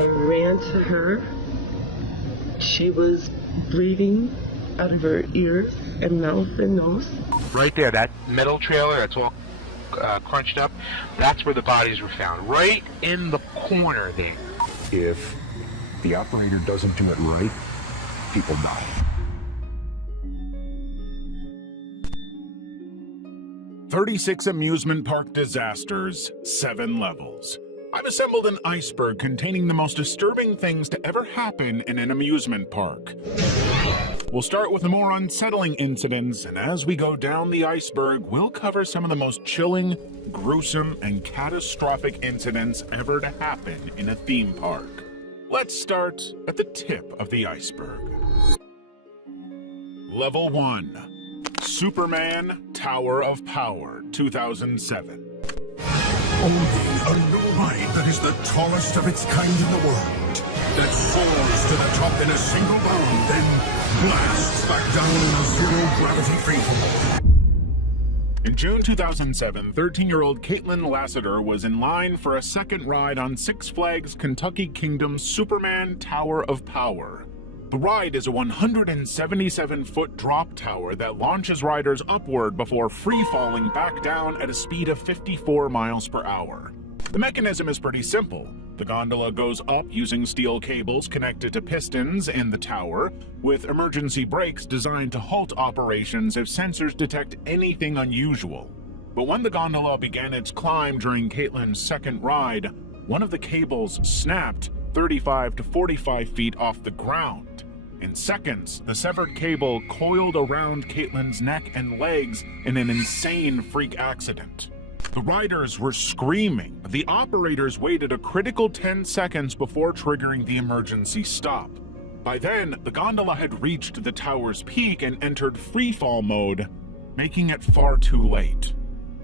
I ran to her. She was bleeding out of her ears and mouth and nose. Right there, that metal trailer that's all crunched up, that's where the bodies were found. Right in the corner there. If the operator doesn't do it right, people die. "36 amusement park disasters, 7 levels." I've assembled an iceberg containing the most disturbing things to ever happen in an amusement park. We'll start with the more unsettling incidents, and as we go down the iceberg, we'll cover some of the most chilling, gruesome, and catastrophic incidents ever to happen in a theme park. Let's start at the tip of the iceberg. Level 1. Superman Tower of Power, 2007. Only a new ride that is the tallest of its kind in the world, that soars to the top in a single bound, then blasts back down in a zero-gravity freefall. In June 2007, 13-year-old Caitlin Lassiter was in line for a second ride on Six Flags Kentucky Kingdom's Superman Tower of Power. The ride is a 177-foot drop tower that launches riders upward before free-falling back down at a speed of 54 miles per hour. The mechanism is pretty simple. The gondola goes up using steel cables connected to pistons in the tower, with emergency brakes designed to halt operations if sensors detect anything unusual. But when the gondola began its climb during Caitlin's second ride, one of the cables snapped 35 to 45 feet off the ground. In seconds, the severed cable coiled around Caitlin's neck and legs in an insane freak accident. The riders were screaming, but the operators waited a critical 10 seconds before triggering the emergency stop. By then, the gondola had reached the tower's peak and entered freefall mode, making it far too late.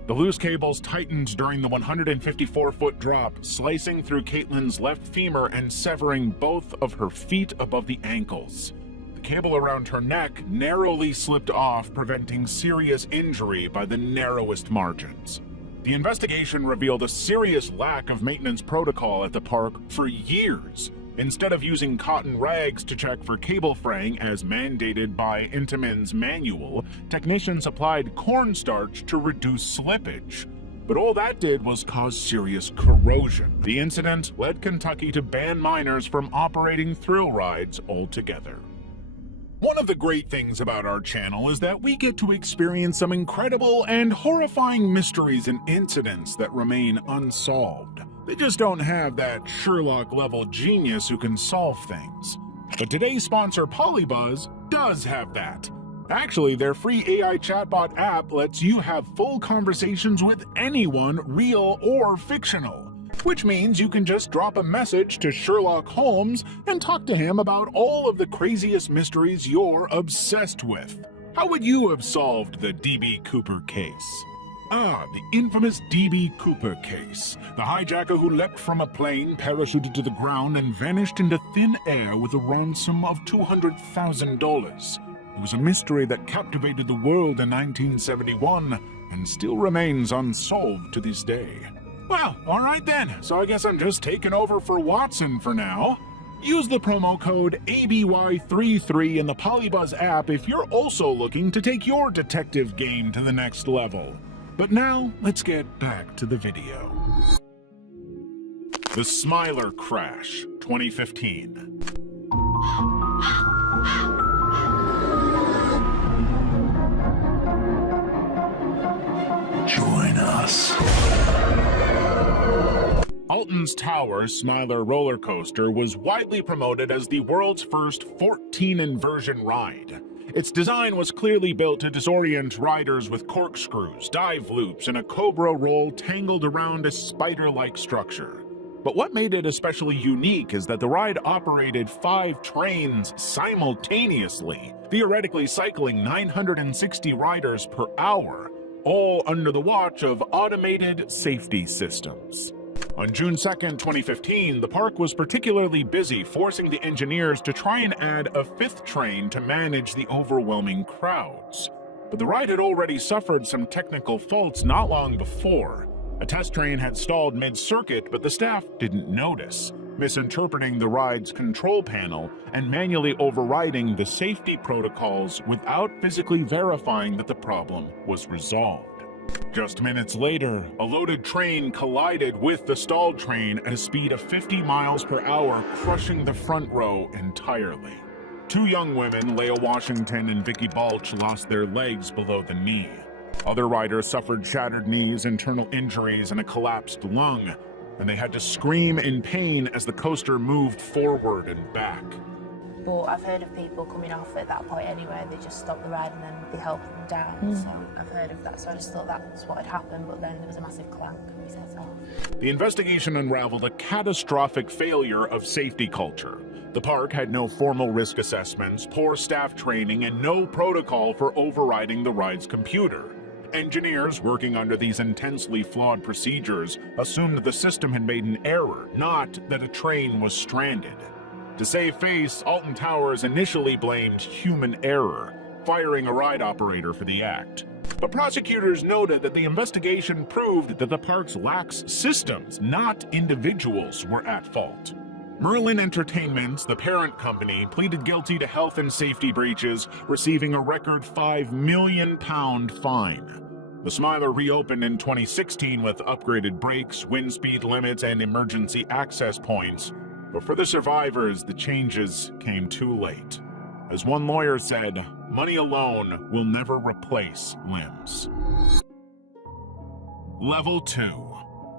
The loose cables tightened during the 154-foot drop, slicing through Caitlin's left femur and severing both of her feet above the ankles. The cable around her neck narrowly slipped off, preventing serious injury by the narrowest margins. The investigation revealed a serious lack of maintenance protocol at the park for years. Instead of using cotton rags to check for cable fraying as mandated by Intamin's manual, technicians applied cornstarch to reduce slippage. But all that did was cause serious corrosion. The incident led Kentucky to ban minors from operating thrill rides altogether. One of the great things about our channel is that we get to experience some incredible and horrifying mysteries and incidents that remain unsolved. They just don't have that Sherlock-level genius who can solve things. But today's sponsor, Polybuzz, does have that. Actually, their free AI chatbot app lets you have full conversations with anyone, real or fictional. Which means you can just drop a message to Sherlock Holmes and talk to him about all of the craziest mysteries you're obsessed with. How would you have solved the D.B. Cooper case? The infamous D.B. Cooper case. The hijacker who leapt from a plane, parachuted to the ground, and vanished into thin air with a ransom of $200,000. It was a mystery that captivated the world in 1971 and still remains unsolved to this day. Well, alright then, so I guess I'm just taking over for Watson for now. Use the promo code ABY33 in the Polybuzz app if you're also looking to take your detective game to the next level. But now, let's get back to the video. The Smiler Crash, 2015. Join us. Alton's Tower Smiler roller coaster was widely promoted as the world's first 14-inversion ride. Its design was clearly built to disorient riders with corkscrews, dive loops, and a cobra roll tangled around a spider-like structure. But what made it especially unique is that the ride operated 5 trains simultaneously, theoretically cycling 960 riders per hour, all under the watch of automated safety systems. On June 2, 2015, the park was particularly busy, forcing the engineers to try and add a 5th train to manage the overwhelming crowds. But the ride had already suffered some technical faults not long before. A test train had stalled mid-circuit, but the staff didn't notice. misinterpreting the ride's control panel and manually overriding the safety protocols without physically verifying that the problem was resolved. Just minutes later, a loaded train collided with the stalled train at a speed of 50 miles per hour, crushing the front row entirely. Two young women, Leah Washington and Vicky Balch, lost their legs below the knee. Other riders suffered shattered knees, internal injuries, and a collapsed lung, and they had to scream in pain as the coaster moved forward and back. But I've heard of people coming off at that point anyway. They just stopped the ride and then they helped them down. So I've heard of that, so I just thought that's what had happened, but then there was a massive clank and we set off. The investigation unraveled a catastrophic failure of safety culture. The park had no formal risk assessments, poor staff training, and no protocol for overriding the ride's computer. Engineers working under these intensely flawed procedures assumed the system had made an error, not that a train was stranded. To save face, Alton Towers initially blamed human error, firing a ride operator for the act. But prosecutors noted that the investigation proved that the park's lax systems, not individuals, were at fault. Merlin Entertainments, the parent company, pleaded guilty to health and safety breaches, receiving a record £5 million fine. The Smiler reopened in 2016 with upgraded brakes, wind speed limits, and emergency access points. But for the survivors, the changes came too late. As one lawyer said, money alone will never replace limbs. Level 2.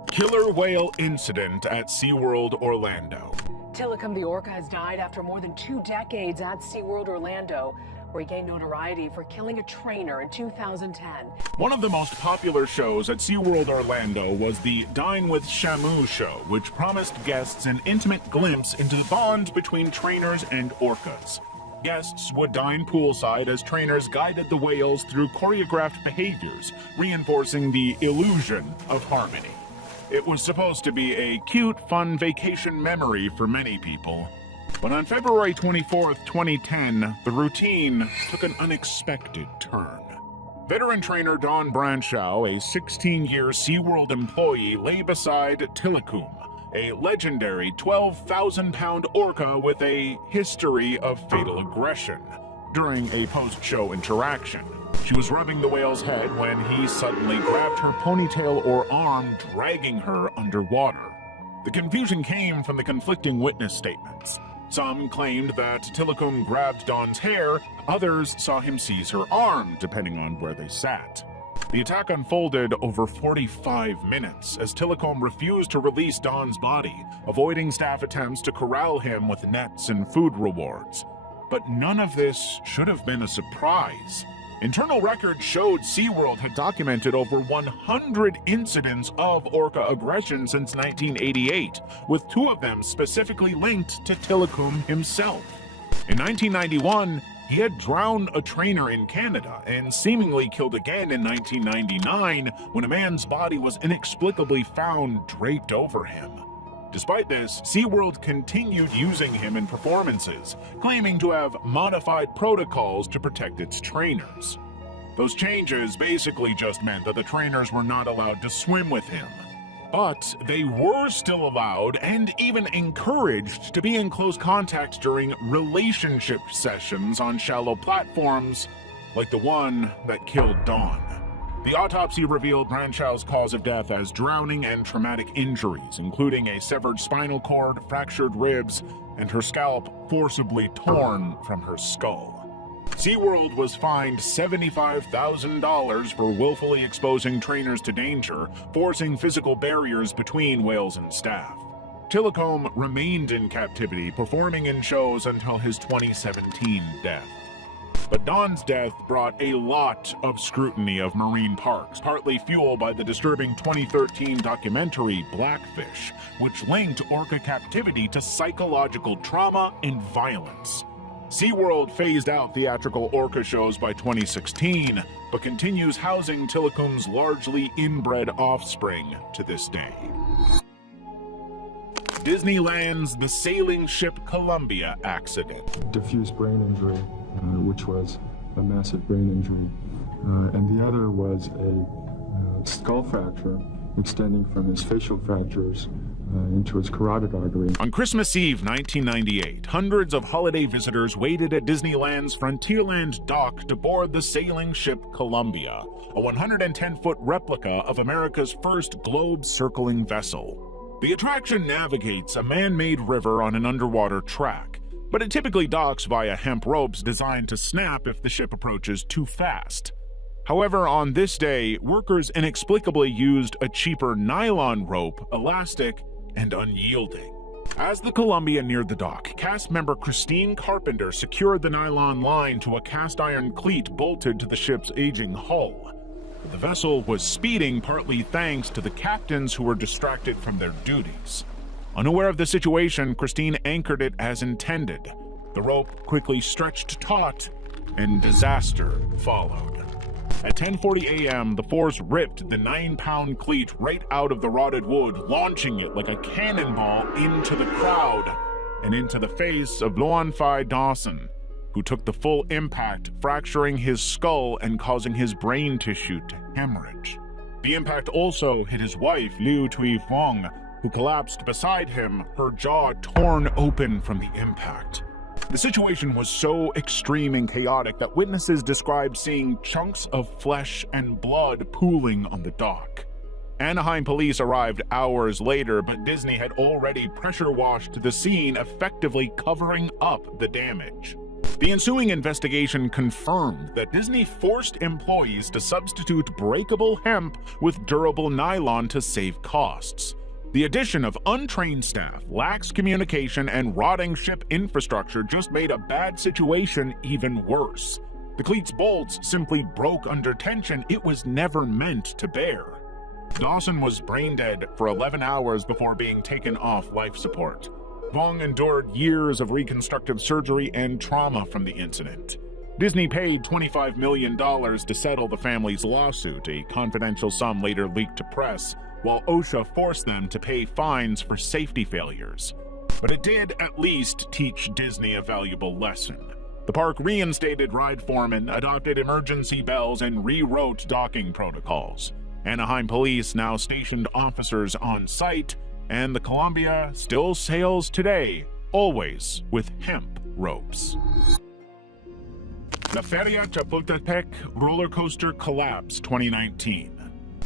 Killer whale incident at SeaWorld Orlando. Tilikum the orca has died after more than 2 decades at SeaWorld Orlando, where he gained notoriety for killing a trainer in 2010. One of the most popular shows at SeaWorld Orlando was the Dine with Shamu show, which promised guests an intimate glimpse into the bond between trainers and orcas. Guests would dine poolside as trainers guided the whales through choreographed behaviors, reinforcing the illusion of harmony. It was supposed to be a cute, fun vacation memory for many people. But on February 24th, 2010, the routine took an unexpected turn. Veteran trainer Don Branshaw, a 16-year SeaWorld employee, lay beside Tilikum, a legendary 12,000-pound orca with a history of fatal aggression, during a post-show interaction. She was rubbing the whale's head when he suddenly grabbed her ponytail or arm, dragging her underwater. The confusion came from the conflicting witness statements. Some claimed that Tilikum grabbed Dawn's hair, others saw him seize her arm, depending on where they sat. The attack unfolded over 45 minutes, as Tilikum refused to release Dawn's body, avoiding staff attempts to corral him with nets and food rewards. But none of this should have been a surprise. Internal records showed SeaWorld had documented over 100 incidents of orca aggression since 1988, with 2 of them specifically linked to Tilikum himself. In 1991, he had drowned a trainer in Canada and seemingly killed again in 1999 when a man's body was inexplicably found draped over him. Despite this, SeaWorld continued using him in performances, claiming to have modified protocols to protect its trainers. Those changes basically just meant that the trainers were not allowed to swim with him. But they were still allowed and even encouraged to be in close contact during relationship sessions on shallow platforms, like the one that killed Dawn. The autopsy revealed Branshaw's cause of death as drowning and traumatic injuries, including a severed spinal cord, fractured ribs, and her scalp forcibly torn from her skull. SeaWorld was fined $75,000 for willfully exposing trainers to danger, forcing physical barriers between whales and staff. Tilikum remained in captivity, performing in shows until his 2017 death. But Dawn's death brought a lot of scrutiny of marine parks, partly fueled by the disturbing 2013 documentary Blackfish, which linked orca captivity to psychological trauma and violence. SeaWorld phased out theatrical orca shows by 2016, but continues housing Tilikum's largely inbred offspring to this day. Disneyland's The Sailing Ship Columbia accident. Diffuse brain injury, which was a massive brain injury, and the other was a skull fracture extending from his facial fractures into its carotid artery. On Christmas Eve 1998, hundreds of holiday visitors waited at Disneyland's Frontierland dock to board the sailing ship Columbia, a 110-foot replica of America's first globe-circling vessel. The attraction navigates a man-made river on an underwater track, but it typically docks via hemp ropes designed to snap if the ship approaches too fast. However, on this day, workers inexplicably used a cheaper nylon rope, elastic, and unyielding. As the Columbia neared the dock, cast member Christine Carpenter secured the nylon line to a cast iron cleat bolted to the ship's aging hull. The vessel was speeding partly thanks to the captains who were distracted from their duties. Unaware of the situation, Christine anchored it as intended. The rope quickly stretched taut, and disaster followed. At 10:40 a.m., the force ripped the 9-pound cleat right out of the rotted wood, launching it like a cannonball into the crowd and into the face of Luan Phi Dawson, who took the full impact, fracturing his skull and causing his brain tissue to hemorrhage. The impact also hit his wife, Liu Tui Fong, who collapsed beside him, her jaw torn open from the impact. The situation was so extreme and chaotic that witnesses described seeing chunks of flesh and blood pooling on the dock. Anaheim police arrived hours later, but Disney had already pressure-washed the scene, effectively covering up the damage. The ensuing investigation confirmed that Disney forced employees to substitute breakable hemp with durable nylon to save costs. The addition of untrained staff, lax communication, and rotting ship infrastructure just made a bad situation even worse. The cleat's bolts simply broke under tension it was never meant to bear. Dawson was brain dead for 11 hours before being taken off life support. Vong endured years of reconstructive surgery and trauma from the incident. Disney paid $25 million to settle the family's lawsuit, a confidential sum later leaked to press, while OSHA forced them to pay fines for safety failures. But it did at least teach Disney a valuable lesson. The park reinstated ride foremen, adopted emergency bells, and rewrote docking protocols. Anaheim police now stationed officers on site, and the Columbia still sails today, always with hemp ropes. La Feria Chapultepec roller coaster collapse 2019.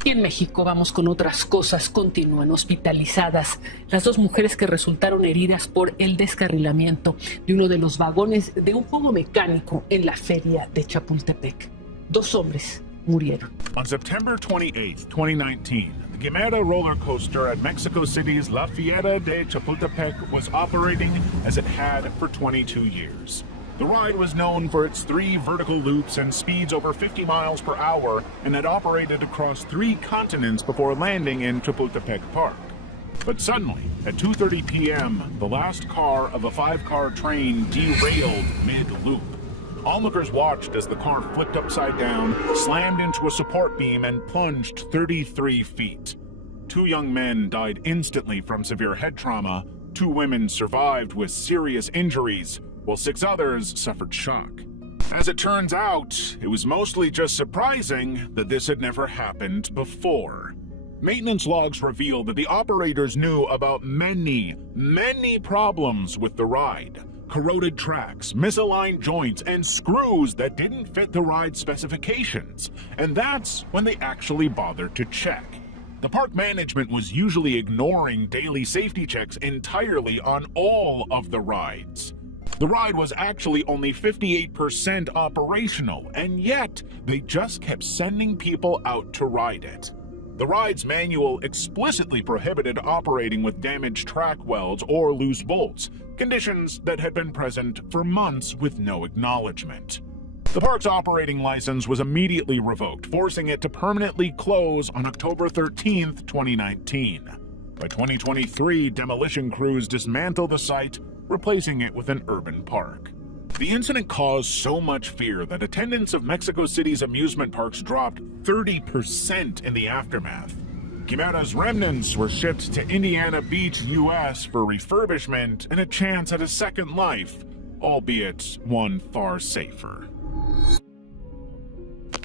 Y en México vamos con otras cosas. Continúan hospitalizadas las dos mujeres que resultaron heridas por el descarrilamiento de uno de los vagones de un juego mecánico en la feria de Chapultepec. Dos hombres murieron. On September 28, 2019, the Guimera roller coaster at Mexico City's La Fiera de Chapultepec was operating as it had for 22 years. The ride was known for its 3 vertical loops and speeds over 50 miles per hour and had operated across 3 continents before landing in Chapultepec Park. But suddenly, at 2:30 p.m., the last car of a 5-car train derailed mid-loop. Onlookers watched as the car flipped upside down, slammed into a support beam, and plunged 33 feet. 2 young men died instantly from severe head trauma, 2 women survived with serious injuries, while 6 others suffered shock. As it turns out, it was mostly just surprising that this had never happened before. Maintenance logs revealed that the operators knew about many problems with the ride. Corroded tracks, misaligned joints, and screws that didn't fit the ride specifications. And that's when they actually bothered to check. The park management was usually ignoring daily safety checks entirely on all of the rides. The ride was actually only 58% operational, and yet they just kept sending people out to ride it. The ride's manual explicitly prohibited operating with damaged track welds or loose bolts, conditions that had been present for months with no acknowledgement. The park's operating license was immediately revoked, forcing it to permanently close on October 13, 2019. By 2023, demolition crews dismantled the site, replacing it with an urban park. The incident caused so much fear that attendance of Mexico City's amusement parks dropped 30% in the aftermath. Guimera's remnants were shipped to Indiana Beach, US for refurbishment and a chance at a second life, albeit one far safer.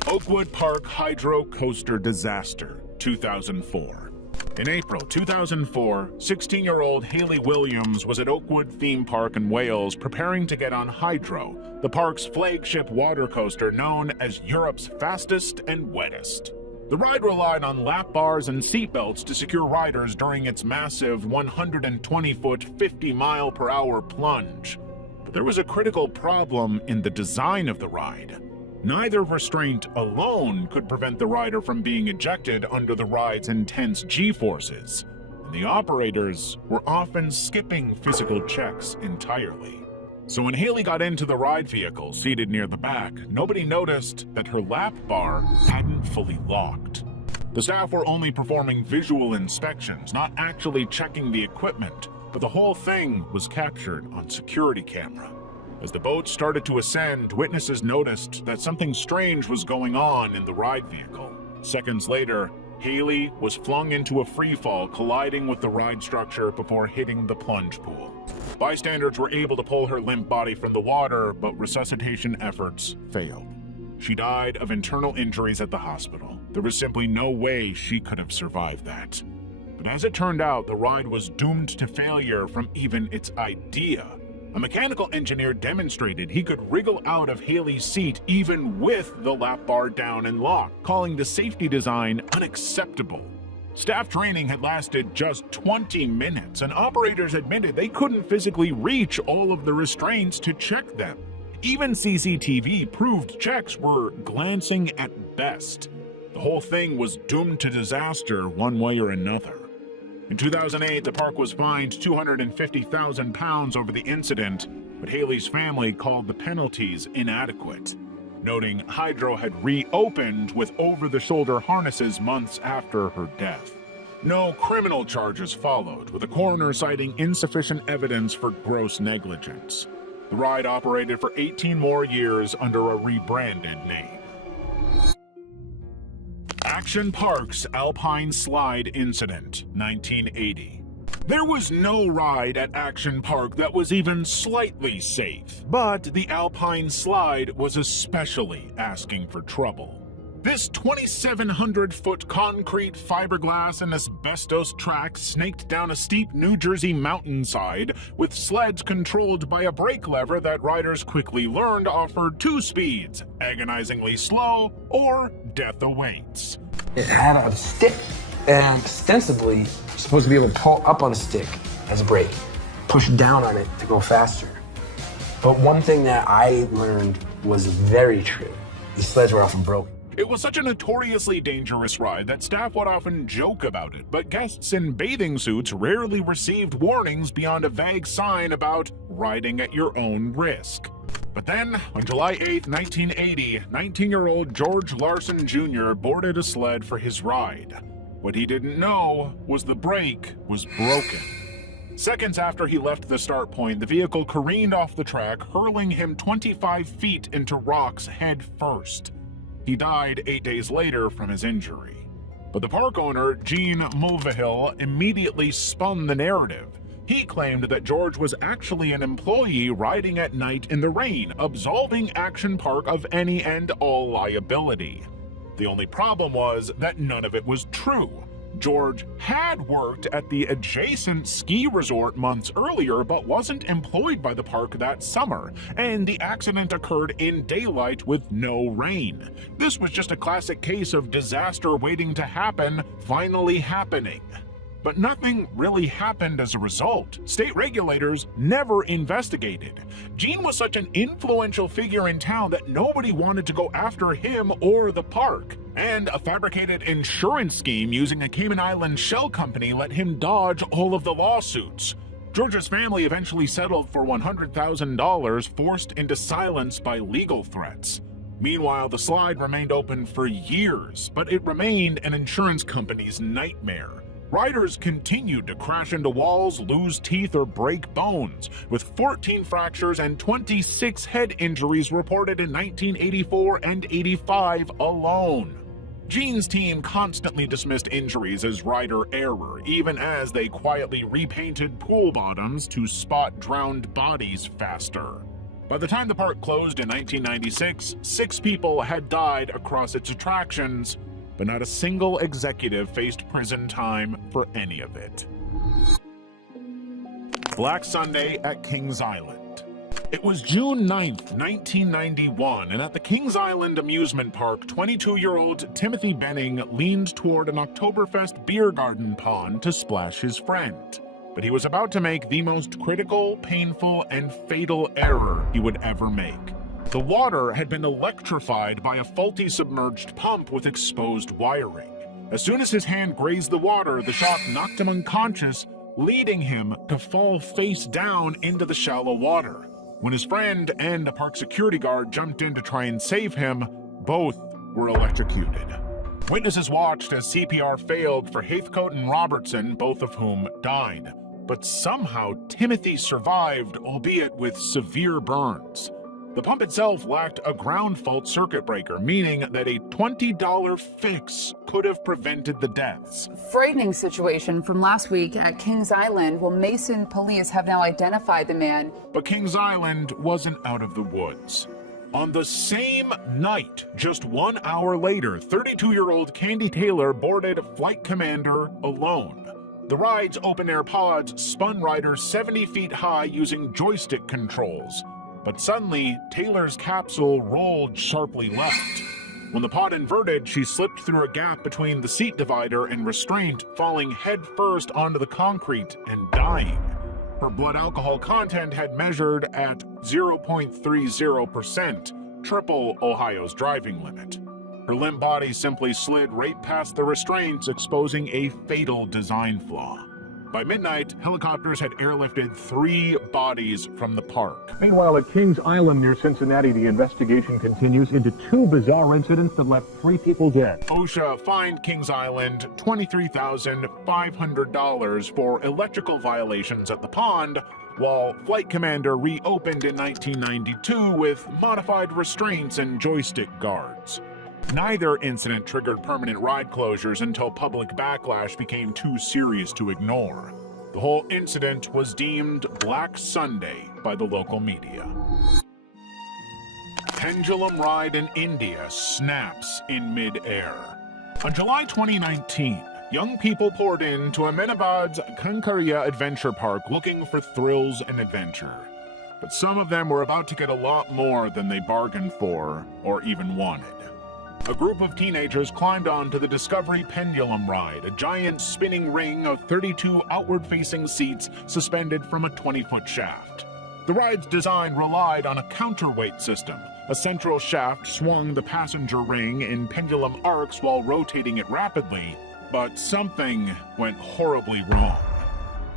Oakwood Park Hydro Coaster Disaster, 2004. In April 2004, 16-year-old Hayley Williams was at Oakwood Theme Park in Wales preparing to get on Hydro, the park's flagship water coaster known as Europe's fastest and wettest. The ride relied on lap bars and seatbelts to secure riders during its massive 120-foot, 50-mile-per-hour plunge. But there was a critical problem in the design of the ride. Neither restraint alone could prevent the rider from being ejected under the ride's intense G-forces, and the operators were often skipping physical checks entirely. So when Hayley got into the ride vehicle seated near the back, nobody noticed that her lap bar hadn't fully locked. The staff were only performing visual inspections, not actually checking the equipment, but the whole thing was captured on security camera. As the boat started to ascend, witnesses noticed that something strange was going on in the ride vehicle. Seconds later, Hayley was flung into a freefall, colliding with the ride structure before hitting the plunge pool. Bystanders were able to pull her limp body from the water, but resuscitation efforts failed. She died of internal injuries at the hospital. There was simply no way she could have survived that. But as it turned out, the ride was doomed to failure from even its idea. A mechanical engineer demonstrated he could wriggle out of Hayley's seat even with the lap bar down and locked, calling the safety design unacceptable. Staff training had lasted just 20 minutes, and operators admitted they couldn't physically reach all of the restraints to check them. Even CCTV proved checks were glancing at best. The whole thing was doomed to disaster one way or another. In 2008, the park was fined £250,000 over the incident, but Hayley's family called the penalties inadequate, noting Hydro had reopened with over-the-shoulder harnesses months after her death. No criminal charges followed, with the coroner citing insufficient evidence for gross negligence. The ride operated for 18 more years under a rebranded name. Action Park's Alpine Slide Incident, 1980. There was no ride at Action Park that was even slightly safe, but the Alpine Slide was especially asking for trouble. This 2,700-foot concrete, fiberglass, and asbestos track snaked down a steep New Jersey mountainside with sleds controlled by a brake lever that riders quickly learned offered two speeds, agonizingly slow or death awaits. It had a stick, and ostensibly you're supposed to be able to pull up on the stick as a brake, push down on it to go faster. But one thing that I learned was very true. These sleds were often broken. It was such a notoriously dangerous ride that staff would often joke about it, but guests in bathing suits rarely received warnings beyond a vague sign about riding at your own risk. But then, on July 8, 1980, 19-year-old George Larson Jr. boarded a sled for his ride. What he didn't know was the brake was broken. Seconds after he left the start point, the vehicle careened off the track, hurling him 25 feet into rocks head first. He died 8 days later from his injury. But the park owner, Gene Mulvihill, immediately spun the narrative. He claimed that George was actually an employee riding at night in the rain, absolving Action Park of any and all liability. The only problem was that none of it was true. George had worked at the adjacent ski resort months earlier, but wasn't employed by the park that summer, and the accident occurred in daylight with no rain. This was just a classic case of disaster waiting to happen, finally happening. But nothing really happened as a result. State regulators never investigated. Gene was such an influential figure in town that nobody wanted to go after him or the park. And a fabricated insurance scheme using a Cayman Island shell company let him dodge all of the lawsuits. George's family eventually settled for $100,000, forced into silence by legal threats. Meanwhile, the slide remained open for years, but it remained an insurance company's nightmare. Riders continued to crash into walls, lose teeth, or break bones, with 14 fractures and 26 head injuries reported in 1984 and 85 alone. Gene's team constantly dismissed injuries as rider error, even as they quietly repainted pool bottoms to spot drowned bodies faster. By the time the park closed in 1996, 6 people had died across its attractions, but not a single executive faced prison time for any of it. Black Sunday at Kings Island. It was June 9th, 1991, and at the Kings Island amusement park, 22-year-old Timothy Benning leaned toward an Oktoberfest beer garden pond to splash his friend. But he was about to make the most critical, painful, and fatal error he would ever make. The water had been electrified by a faulty submerged pump with exposed wiring. As soon as his hand grazed the water, the shock knocked him unconscious, leading him to fall face down into the shallow water. When his friend and a park security guard jumped in to try and save him, both were electrocuted. Witnesses watched as CPR failed for Heathcote and Robertson, both of whom died. But somehow Timothy survived, albeit with severe burns. The pump itself lacked a ground fault circuit breaker, meaning that a $20 fix could have prevented the deaths. Frightening situation from last week at Kings Island. Well, Mason police have now identified the man. But Kings Island wasn't out of the woods. On the same night, just 1 hour later, 32-year-old Candy Taylor boarded Flight Commander alone. The ride's open-air pods spun riders 70 feet high using joystick controls. But suddenly, Taylor's capsule rolled sharply left. When the pod inverted, she slipped through a gap between the seat divider and restraint, falling headfirst onto the concrete and dying. Her blood alcohol content had measured at 0.30%, triple Ohio's driving limit. Her limp body simply slid right past the restraints, exposing a fatal design flaw. By midnight, helicopters had airlifted 3 bodies from the park. Meanwhile, at Kings Island near Cincinnati, the investigation continues into 2 bizarre incidents that left 3 people dead. OSHA fined Kings Island $23,500 for electrical violations at the pond, while Flight Commander reopened in 1992 with modified restraints and joystick guards. Neither incident triggered permanent ride closures until public backlash became too serious to ignore. The whole incident was deemed Black Sunday by the local media. Pendulum ride in India snaps in mid-air. On July 2019, young people poured into Ahmedabad's Kankaria Adventure Park looking for thrills and adventure. But some of them were about to get a lot more than they bargained for or even wanted. A group of teenagers climbed onto the Discovery Pendulum Ride, a giant spinning ring of 32 outward-facing seats suspended from a 20-foot shaft. The ride's design relied on a counterweight system. A central shaft swung the passenger ring in pendulum arcs while rotating it rapidly, but something went horribly wrong.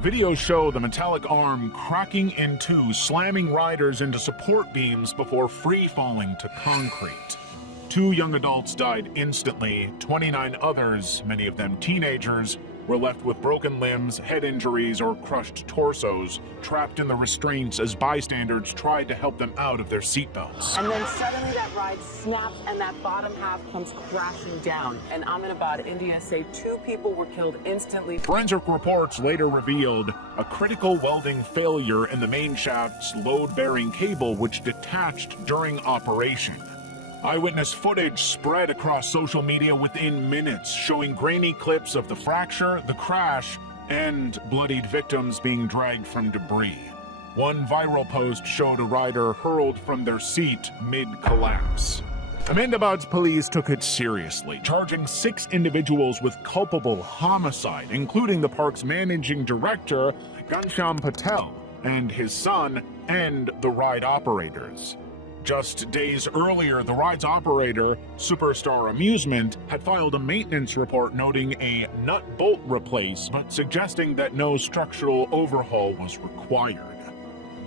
Videos show the metallic arm cracking in two, slamming riders into support beams before free-falling to concrete. 2 young adults died instantly. 29 others, many of them teenagers, were left with broken limbs, head injuries, or crushed torsos, trapped in the restraints as bystanders tried to help them out of their seatbelts. And then suddenly that ride snaps and that bottom half comes crashing down. And Ahmedabad, India, say 2 people were killed instantly. Forensic reports later revealed a critical welding failure in the main shaft's load-bearing cable, which detached during operation. Eyewitness footage spread across social media within minutes, showing grainy clips of the fracture, the crash, and bloodied victims being dragged from debris. One viral post showed a rider hurled from their seat mid-collapse. Ahmedabad's police took it seriously, charging 6 individuals with culpable homicide, including the park's managing director, Ghanshyam Patel, and his son, and the ride operators. Just days earlier, the ride's operator, Superstar Amusement, had filed a maintenance report noting a nut-bolt replacement, suggesting that no structural overhaul was required.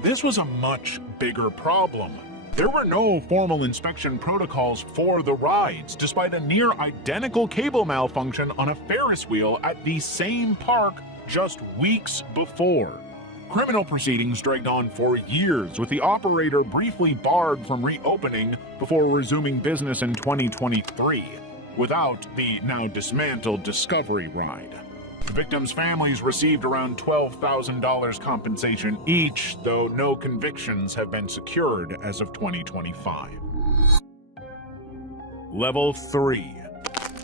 This was a much bigger problem. There were no formal inspection protocols for the rides, despite a near-identical cable malfunction on a Ferris wheel at the same park just weeks before. Criminal proceedings dragged on for years, with the operator briefly barred from reopening before resuming business in 2023, without the now dismantled Discovery ride. The victims' families received around $12,000 compensation each, though no convictions have been secured as of 2025. Level 3.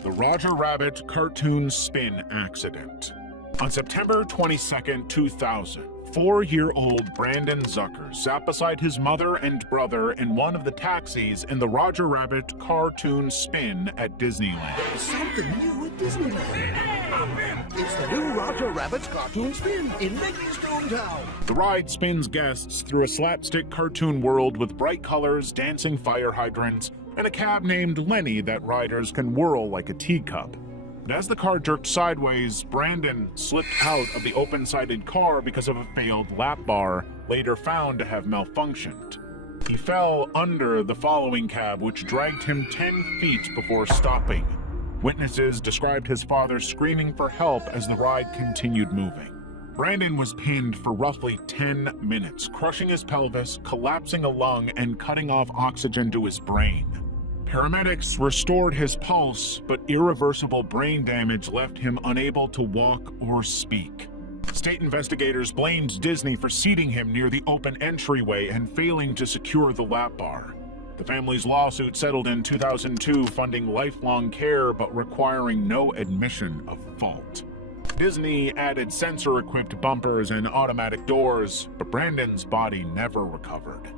The Roger Rabbit cartoon spin accident. On September 22, 2000, 4-year-old Brandon Zucker sat beside his mother and brother in one of the taxis in the Roger Rabbit cartoon spin at Disneyland. There's something new at Disneyland. It's the new Roger Rabbit's cartoon spin in Mickey's Toontown. The ride spins guests through a slapstick cartoon world with bright colors, dancing fire hydrants, and a cab named Lenny that riders can whirl like a teacup. But as the car jerked sideways, Brandon slipped out of the open-sided car because of a failed lap bar, later found to have malfunctioned. He fell under the following cab, which dragged him 10 feet before stopping. Witnesses described his father screaming for help as the ride continued moving. Brandon was pinned for roughly 10 minutes, crushing his pelvis, collapsing a lung, and cutting off oxygen to his brain. Paramedics restored his pulse, but irreversible brain damage left him unable to walk or speak. State investigators blamed Disney for seating him near the open entryway and failing to secure the lap bar. The family's lawsuit settled in 2002, funding lifelong care but requiring no admission of fault. Disney added sensor-equipped bumpers and automatic doors, but Brandon's body never recovered.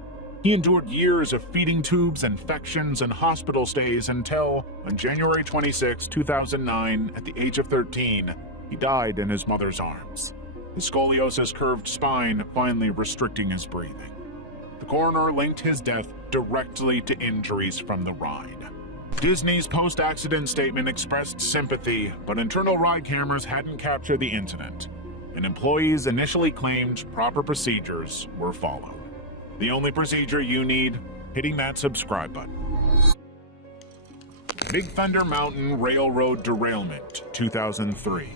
He endured years of feeding tubes, infections, and hospital stays until, on January 26, 2009, at the age of 13, he died in his mother's arms. His scoliosis curved spine finally restricting his breathing. The coroner linked his death directly to injuries from the ride. Disney's post-accident statement expressed sympathy, but internal ride cameras hadn't captured the incident, and employees initially claimed proper procedures were followed. The only procedure you need, hitting that subscribe button. Big Thunder Mountain Railroad Derailment, 2003.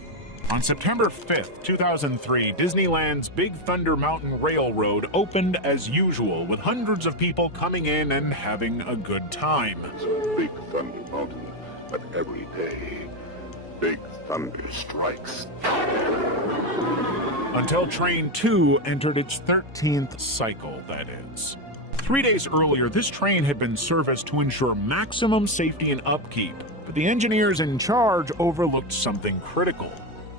On September 5th, 2003, Disneyland's Big Thunder Mountain Railroad opened as usual, with hundreds of people coming in and having a good time. It's a Big Thunder Mountain, but every day, Big Thunder strikes. Until Train 2 entered its 13th cycle, that is. 3 days earlier, this train had been serviced to ensure maximum safety and upkeep, but the engineers in charge overlooked something critical.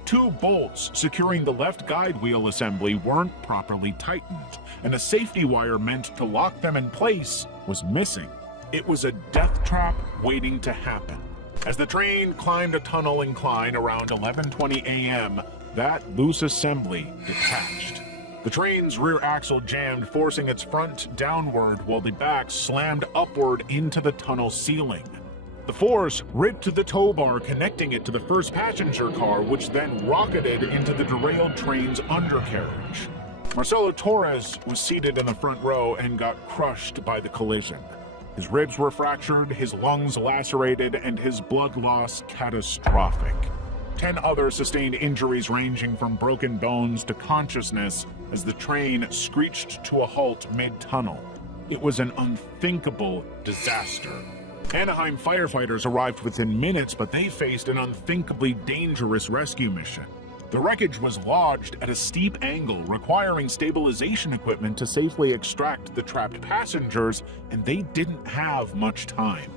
2 bolts securing the left guide wheel assembly weren't properly tightened, and a safety wire meant to lock them in place was missing. It was a death trap waiting to happen. As the train climbed a tunnel incline around 11:20 a.m., that loose assembly detached. The train's rear axle jammed, forcing its front downward while the back slammed upward into the tunnel ceiling. The force ripped the tow bar connecting it to the first passenger car, which then rocketed into the derailed train's undercarriage. Marcelo Torres was seated in the front row and got crushed by the collision. His ribs were fractured, his lungs lacerated, and his blood loss catastrophic. 10 others sustained injuries ranging from broken bones to consciousness as the train screeched to a halt mid-tunnel. It was an unthinkable disaster. Anaheim firefighters arrived within minutes, but they faced an unthinkably dangerous rescue mission. The wreckage was lodged at a steep angle, requiring stabilization equipment to safely extract the trapped passengers, and they didn't have much time.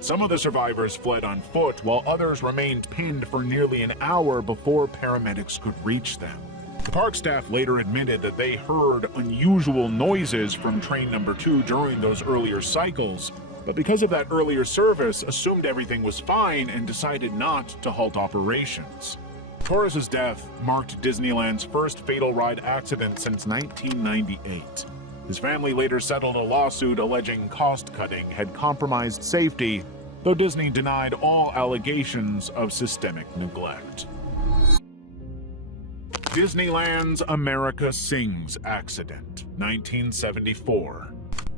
Some of the survivors fled on foot, while others remained pinned for nearly an hour before paramedics could reach them. The park staff later admitted that they heard unusual noises from train number 2 during those earlier cycles, but because of that earlier service, assumed everything was fine and decided not to halt operations. Torres' death marked Disneyland's first fatal ride accident since 1998. His family later settled a lawsuit alleging cost-cutting had compromised safety, though Disney denied all allegations of systemic neglect. Disneyland's America Sings accident, 1974.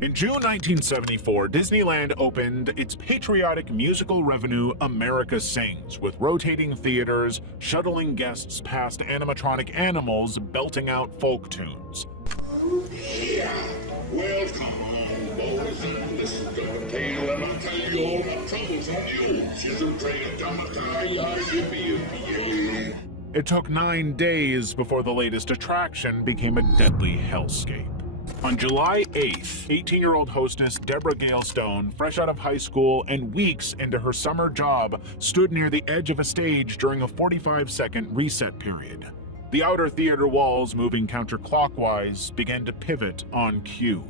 In June 1974, Disneyland opened its patriotic musical revenue America Sings, with rotating theaters shuttling guests past animatronic animals belting out folk tunes. Yeah. Well, come on, boys, and listen to the tale, and I'll tell you all the troubles on the old schizophrenic domatite. It took 9 days before the latest attraction became a deadly hellscape. On July 8th, 18-year-old hostess Deborah Gale Stone, fresh out of high school and weeks into her summer job, stood near the edge of a stage during a 45-second reset period. The outer theater walls, moving counterclockwise, began to pivot on cue.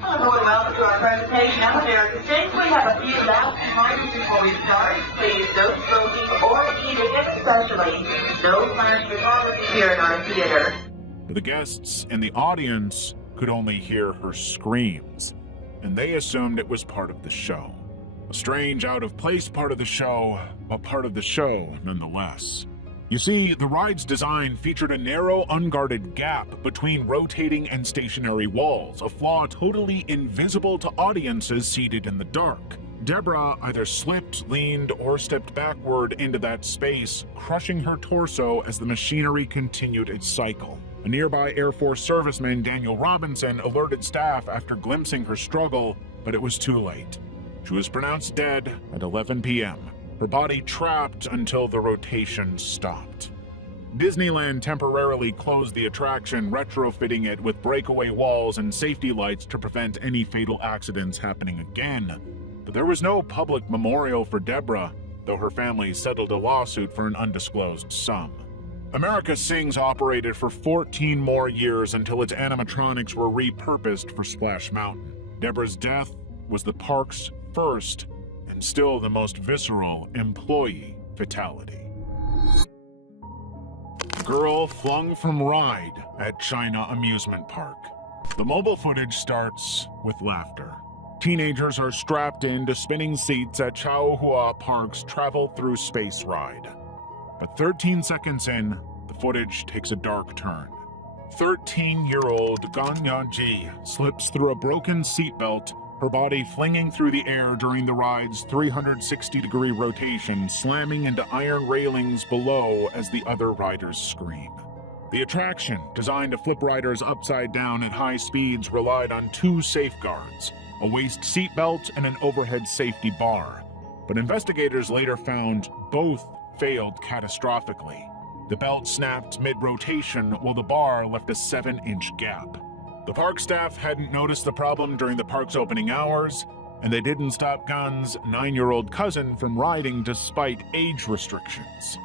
Hello and welcome to our presentation of America 6. We have a few last reminders before we start. Please, no smoking or eating, especially no flash photography here in our theater. The guests in the audience could only hear her screams, and they assumed it was part of the show. A strange, out-of-place part of the show, but part of the show nonetheless. You see, the ride's design featured a narrow, unguarded gap between rotating and stationary walls, a flaw totally invisible to audiences seated in the dark. Deborah either slipped, leaned, or stepped backward into that space, crushing her torso as the machinery continued its cycle. A nearby Air Force serviceman, Daniel Robinson, alerted staff after glimpsing her struggle, but it was too late. She was pronounced dead at 11 p.m., her body trapped until the rotation stopped. Disneyland temporarily closed the attraction, retrofitting it with breakaway walls and safety lights to prevent any fatal accidents happening again. But there was no public memorial for Deborah, though her family settled a lawsuit for an undisclosed sum. America Sings operated for 14 more years until its animatronics were repurposed for Splash Mountain. Deborah's death was the park's first and still the most visceral employee fatality. Girl flung from ride at China amusement park. The mobile footage starts with laughter. Teenagers are strapped into spinning seats at Chaohua Park's Travel Through Space ride. But 13 seconds in, the footage takes a dark turn. 13-year-old Gan Ya-ji slips through a broken seatbelt, her body flinging through the air during the ride's 360-degree rotation, slamming into iron railings below as the other riders scream. The attraction, designed to flip riders upside down at high speeds, relied on two safeguards, a waist seatbelt and an overhead safety bar. But investigators later found both failed catastrophically. The belt snapped mid-rotation while the bar left a 7-inch gap. The park staff hadn't noticed the problem during the park's opening hours, and they didn't stop Gun's 9-year-old cousin from riding despite age restrictions.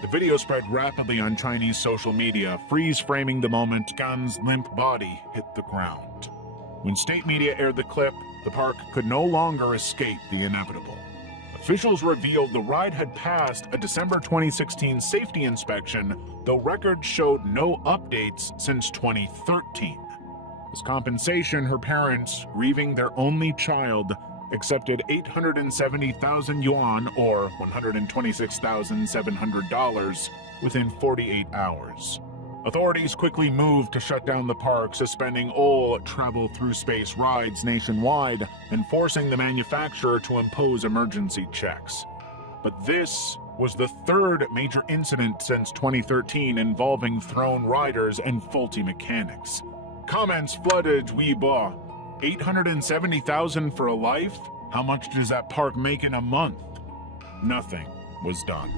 The video spread rapidly on Chinese social media, freeze-framing the moment Gun's limp body hit the ground. When state media aired the clip, the park could no longer escape the inevitable. Officials revealed the ride had passed a December 2016 safety inspection, though records showed no updates since 2013. As compensation, her parents, grieving their only child, accepted 870,000 yuan, or $126,700, within 48 hours. Authorities quickly moved to shut down the park, suspending all Travel Through Space rides nationwide and forcing the manufacturer to impose emergency checks. But this was the third major incident since 2013 involving thrown riders and faulty mechanics. Comments flooded Weibo. 870,000 for a life? How much does that park make in a month? Nothing was done.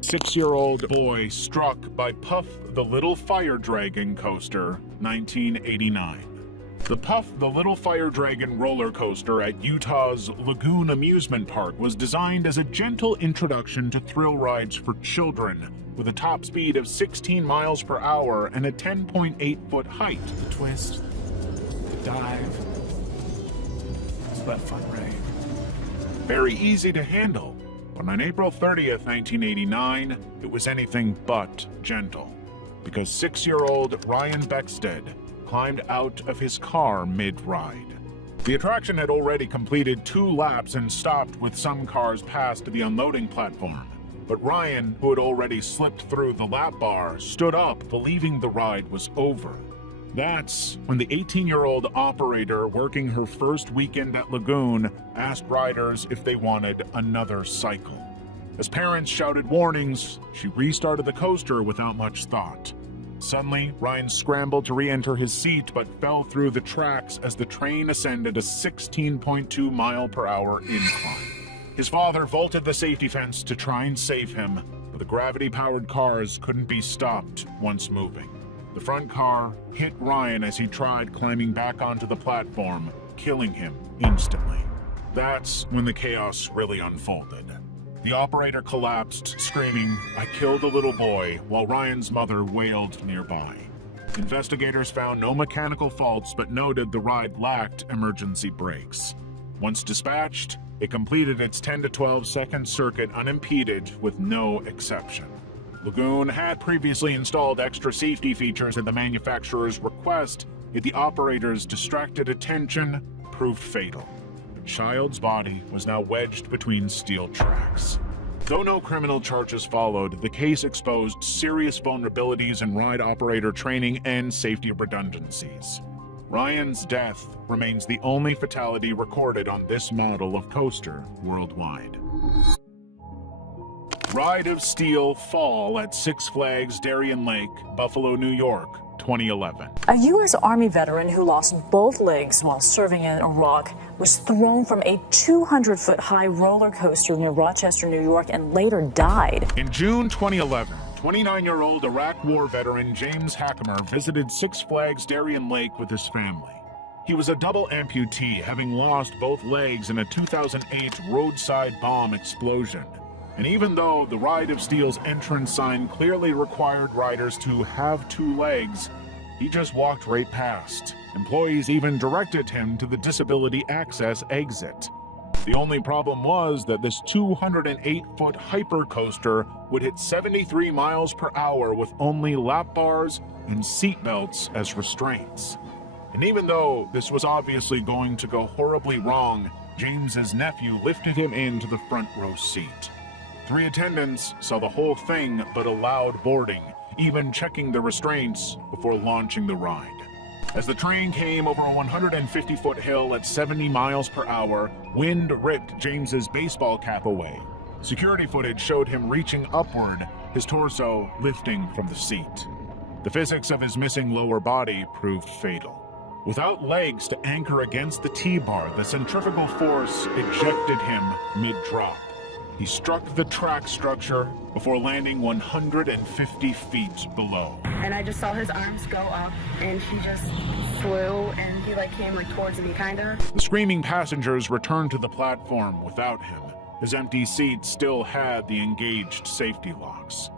6-year-old boy struck by Puff the Little Fire Dragon coaster, 1989. The Puff the Little Fire Dragon roller coaster at Utah's Lagoon Amusement Park was designed as a gentle introduction to thrill rides for children, with a top speed of 16 miles per hour and a 10.8-foot height. The twist, the dive, it's but fun, right? Very easy to handle. But on April 30th, 1989, it was anything but gentle, because 6-year-old Ryan Beckstead climbed out of his car mid-ride. The attraction had already completed 2 laps and stopped with some cars past the unloading platform. But Ryan, who had already slipped through the lap bar, stood up, believing the ride was over. That's when the 18-year-old operator working her first weekend at Lagoon asked riders if they wanted another cycle. As parents shouted warnings, she restarted the coaster without much thought. Suddenly, Ryan scrambled to re-enter his seat but fell through the tracks as the train ascended a 16.2-mile-per-hour incline. His father vaulted the safety fence to try and save him, but the gravity-powered cars couldn't be stopped once moving. The front car hit Ryan as he tried climbing back onto the platform, killing him instantly. That's when the chaos really unfolded. The operator collapsed, screaming, "I killed a little boy," while Ryan's mother wailed nearby. Investigators found no mechanical faults but noted the ride lacked emergency brakes. Once dispatched, it completed its 10 to 12 second circuit unimpeded with no exception. Lagoon had previously installed extra safety features at the manufacturer's request, yet the operator's distracted attention proved fatal. A child's body was now wedged between steel tracks. Though no criminal charges followed, the case exposed serious vulnerabilities in ride operator training and safety redundancies. Ryan's death remains the only fatality recorded on this model of coaster worldwide. Ride of Steel Fall at Six Flags Darien Lake, Buffalo, New York, 2011. A U.S. Army veteran who lost both legs while serving in Iraq was thrown from a 200-foot-high roller coaster near Rochester, New York, and later died. In June 2011, 29-year-old Iraq War veteran James Hackemer visited Six Flags Darien Lake with his family. He was a double amputee, having lost both legs in a 2008 roadside bomb explosion. And even though the Ride of Steel's entrance sign clearly required riders to have two legs, he just walked right past. Employees even directed him to the disability access exit. The only problem was that this 208-foot hypercoaster would hit 73 miles per hour with only lap bars and seat belts as restraints. And even though this was obviously going to go horribly wrong, James's nephew lifted him into the front row seat. 3 attendants saw the whole thing but allowed boarding, even checking the restraints before launching the ride. As the train came over a 150-foot hill at 70 miles per hour, wind ripped James's baseball cap away. Security footage showed him reaching upward, his torso lifting from the seat. The physics of his missing lower body proved fatal. Without legs to anchor against the T-bar, the centrifugal force ejected him mid-drop. He struck the track structure before landing 150 feet below. And I just saw his arms go up, and he just flew, and he came towards me, kinda. The screaming passengers returned to the platform without him. His empty seat still had the engaged safety locks.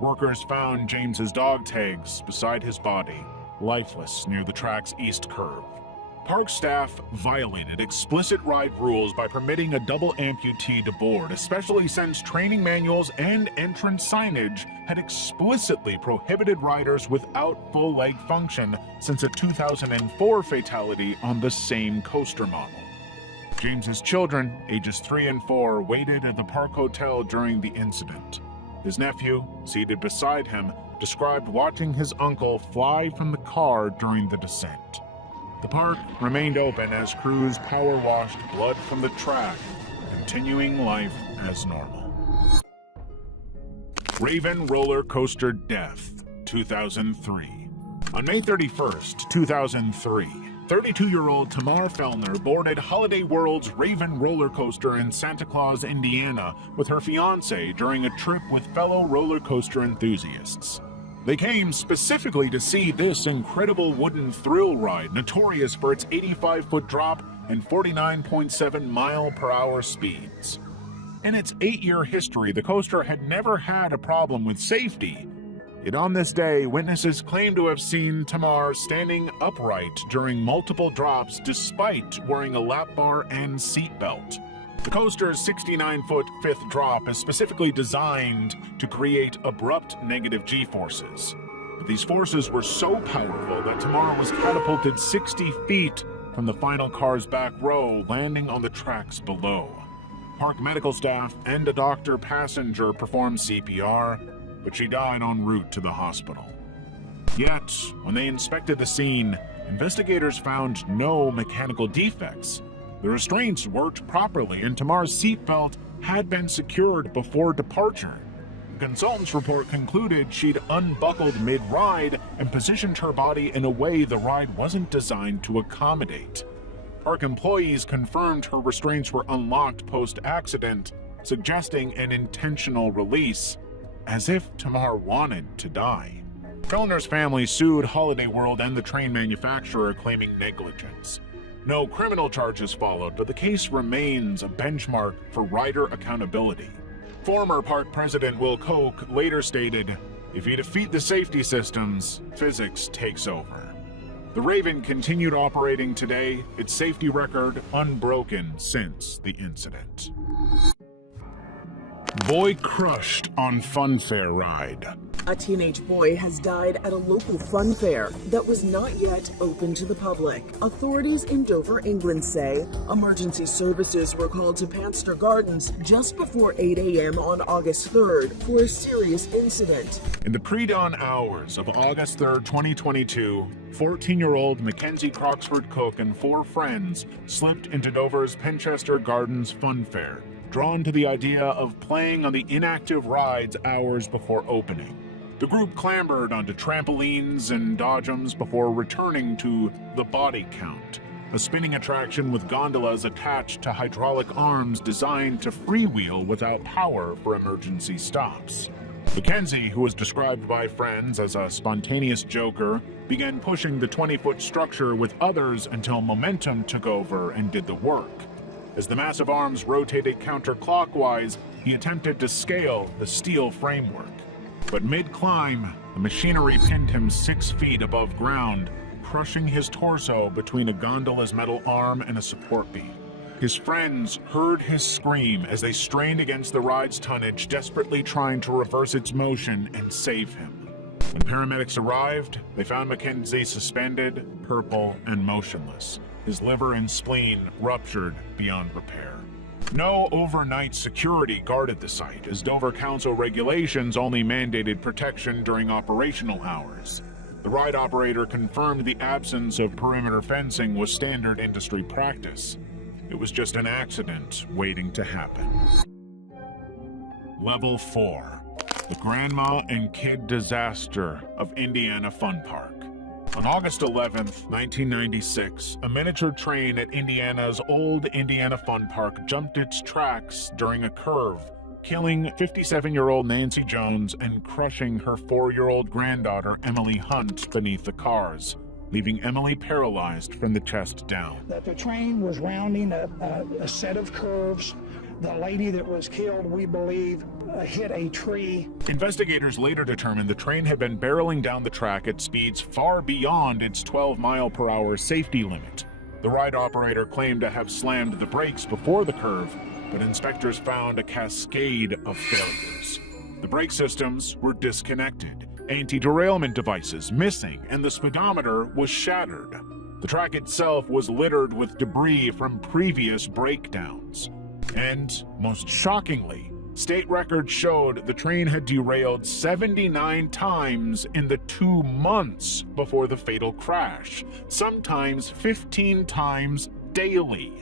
Workers found James's dog tags beside his body, lifeless near the track's east curve. Park staff violated explicit ride rules by permitting a double amputee to board, especially since training manuals and entrance signage had explicitly prohibited riders without full leg function since a 2004 fatality on the same coaster model. James's children, ages 3 and 4, waited at the Park Hotel during the incident. His nephew, seated beside him, described watching his uncle fly from the car during the descent. The park remained open as crews power washed blood from the track, continuing life as normal. Raven Roller Coaster Death, 2003. On May 31st, 2003, 32-year-old Tamar Fellner boarded Holiday World's Raven roller coaster in Santa Claus, Indiana, with her fiancé during a trip with fellow roller coaster enthusiasts. They came specifically to see this incredible wooden thrill ride, notorious for its 85-foot drop and 49.7-mile-per-hour speeds. In its 8-year history, the coaster had never had a problem with safety. Yet on this day, witnesses claim to have seen Tamar standing upright during multiple drops despite wearing a lap bar and seatbelt. The coaster's 69-foot fifth drop is specifically designed to create abrupt negative G-forces. But these forces were so powerful that Tamar was catapulted 60 feet from the final car's back row, landing on the tracks below. Park medical staff and a doctor passenger performed CPR, but she died en route to the hospital. Yet, when they inspected the scene, investigators found no mechanical defects. The restraints worked properly, and Tamar's seatbelt had been secured before departure. The consultant's report concluded she'd unbuckled mid-ride and positioned her body in a way the ride wasn't designed to accommodate. Park employees confirmed her restraints were unlocked post-accident, suggesting an intentional release, as if Tamar wanted to die. Fellner's family sued Holiday World and the train manufacturer, claiming negligence. No criminal charges followed, but the case remains a benchmark for rider accountability. Former park president Will Koch later stated, "If you defeat the safety systems, physics takes over." The Raven continued operating today, its safety record unbroken since the incident. Boy crushed on funfair ride. A teenage boy has died at a local fun fair that was not yet open to the public. Authorities in Dover, England say emergency services were called to Panster Gardens just before 8 a.m. on August 3rd for a serious incident. In the pre-dawn hours of August 3rd, 2022, 14-year-old Mackenzie Croxford Cook and 4 friends slipped into Dover's Penchester Gardens Fun Fair, drawn to the idea of playing on the inactive rides hours before opening. The group clambered onto trampolines and dodgems before returning to the Body Count, a spinning attraction with gondolas attached to hydraulic arms designed to freewheel without power for emergency stops. Mackenzie, who was described by friends as a spontaneous joker, began pushing the 20-foot structure with others until momentum took over and did the work. As the massive arms rotated counterclockwise, he attempted to scale the steel framework. But mid-climb, the machinery pinned him 6 feet above ground, crushing his torso between a gondola's metal arm and a support beam. His friends heard his scream as they strained against the ride's tonnage, desperately trying to reverse its motion and save him. When paramedics arrived, they found Mackenzie suspended, purple, and motionless, his liver and spleen ruptured beyond repair. No overnight security guarded the site, as Dover Council regulations only mandated protection during operational hours. The ride operator confirmed the absence of perimeter fencing was standard industry practice. It was just an accident waiting to happen. Level 4. The Grandma and Kid Disaster of Indiana Fun Park. On August 11, 1996, a miniature train at Indiana's old Indiana Fun Park jumped its tracks during a curve, killing 57-year-old Nancy Jones and crushing her 4-year-old granddaughter Emily Hunt beneath the cars, leaving Emily paralyzed from the chest down. The train was rounding a set of curves. The lady that was killed, we believe, hit a tree. Investigators later determined the train had been barreling down the track at speeds far beyond its 12-mile-per-hour safety limit. The ride operator claimed to have slammed the brakes before the curve, but inspectors found a cascade of failures. The brake systems were disconnected, anti-derailment devices missing, and the speedometer was shattered. The track itself was littered with debris from previous breakdowns. And, most shockingly, state records showed the train had derailed 79 times in the 2 months before the fatal crash, sometimes 15 times daily.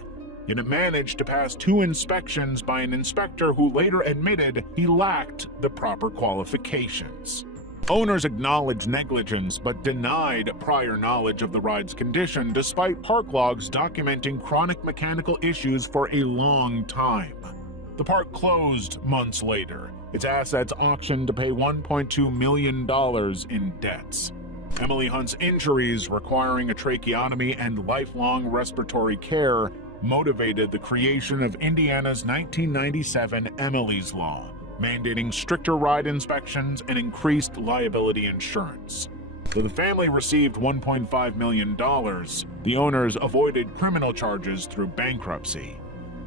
Yet it managed to pass 2 inspections by an inspector who later admitted he lacked the proper qualifications. Owners acknowledged negligence but denied prior knowledge of the ride's condition, despite park logs documenting chronic mechanical issues for a long time. The park closed months later, its assets auctioned to pay $1.2 million in debts. Emily Hunt's injuries, requiring a tracheotomy and lifelong respiratory care, motivated the creation of Indiana's 1997 Emily's Law, mandating stricter ride inspections and increased liability insurance. Though the family received $1.5 million, the owners avoided criminal charges through bankruptcy.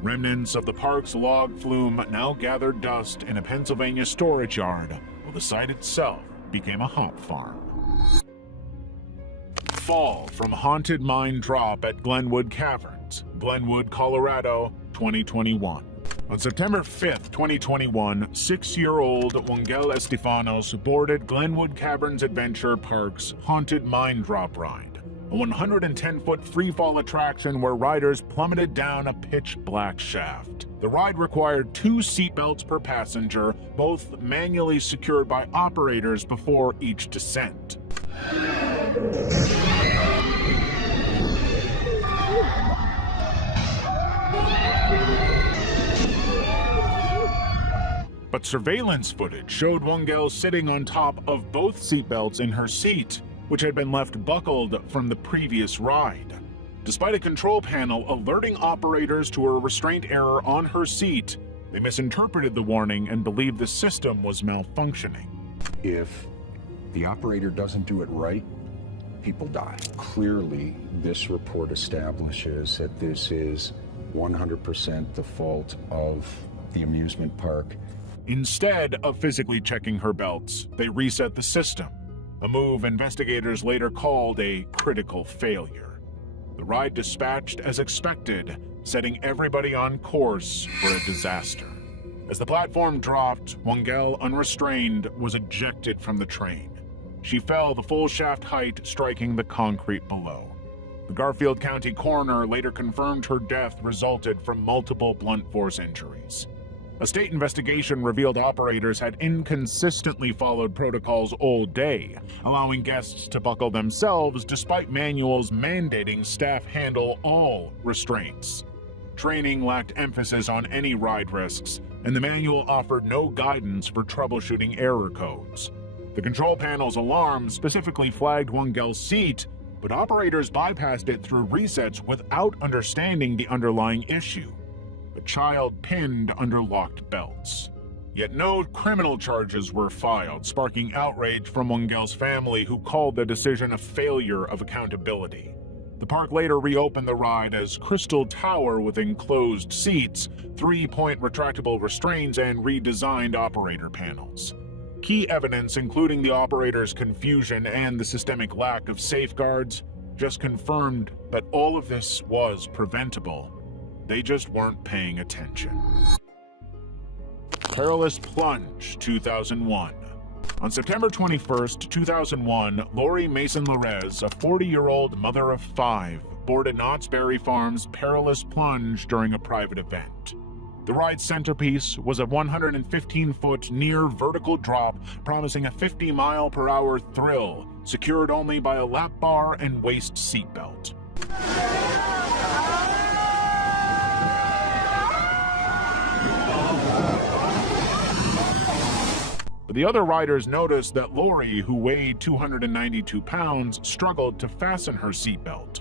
Remnants of the park's log flume now gathered dust in a Pennsylvania storage yard, while the site itself became a hop farm. Fall from haunted mine drop at Glenwood Caverns, Glenwood, Colorado, 2021. On September 5th, 2021, 6-year-old Wangel Estefanos boarded Glenwood Caverns Adventure Park's Haunted Mine Drop Ride, a 110-foot freefall attraction where riders plummeted down a pitch-black shaft. The ride required 2 seatbelts per passenger, both manually secured by operators before each descent. But surveillance footage showed Wongel sitting on top of both seatbelts in her seat, which had been left buckled from the previous ride. Despite a control panel alerting operators to a restraint error on her seat, they misinterpreted the warning and believed the system was malfunctioning. If the operator doesn't do it right, people die. Clearly, this report establishes that this is 100% the fault of the amusement park. Instead of physically checking her belts, they reset the system, a move investigators later called a critical failure. The ride dispatched as expected, setting everybody on course for a disaster. As the platform dropped, Wongel, unrestrained, was ejected from the train. She fell the full shaft height, striking the concrete below. The Garfield County coroner later confirmed her death resulted from multiple blunt force injuries. A state investigation revealed operators had inconsistently followed protocols all day, allowing guests to buckle themselves despite manuals mandating staff handle all restraints. Training lacked emphasis on any ride risks, and the manual offered no guidance for troubleshooting error codes. The control panel's alarm specifically flagged Wongel's seat, but operators bypassed it through resets without understanding the underlying issue. A child pinned under locked belts. Yet no criminal charges were filed, sparking outrage from Wongel's family, who called the decision a failure of accountability. The park later reopened the ride as Crystal Tower with enclosed seats, 3-point retractable restraints, and redesigned operator panels. Key evidence, including the operator's confusion and the systemic lack of safeguards, just confirmed that all of this was preventable. They just weren't paying attention. Perilous Plunge, 2001. On September 21st, 2001, Lori Mason-Larez, a 40-year-old mother of 5, boarded Knott's Berry Farm's Perilous Plunge during a private event. The ride's centerpiece was a 115-foot near vertical drop, promising a 50-mile-per-hour thrill, secured only by a lap bar and waist seatbelt. But the other riders noticed that Lori, who weighed 292 pounds, struggled to fasten her seatbelt.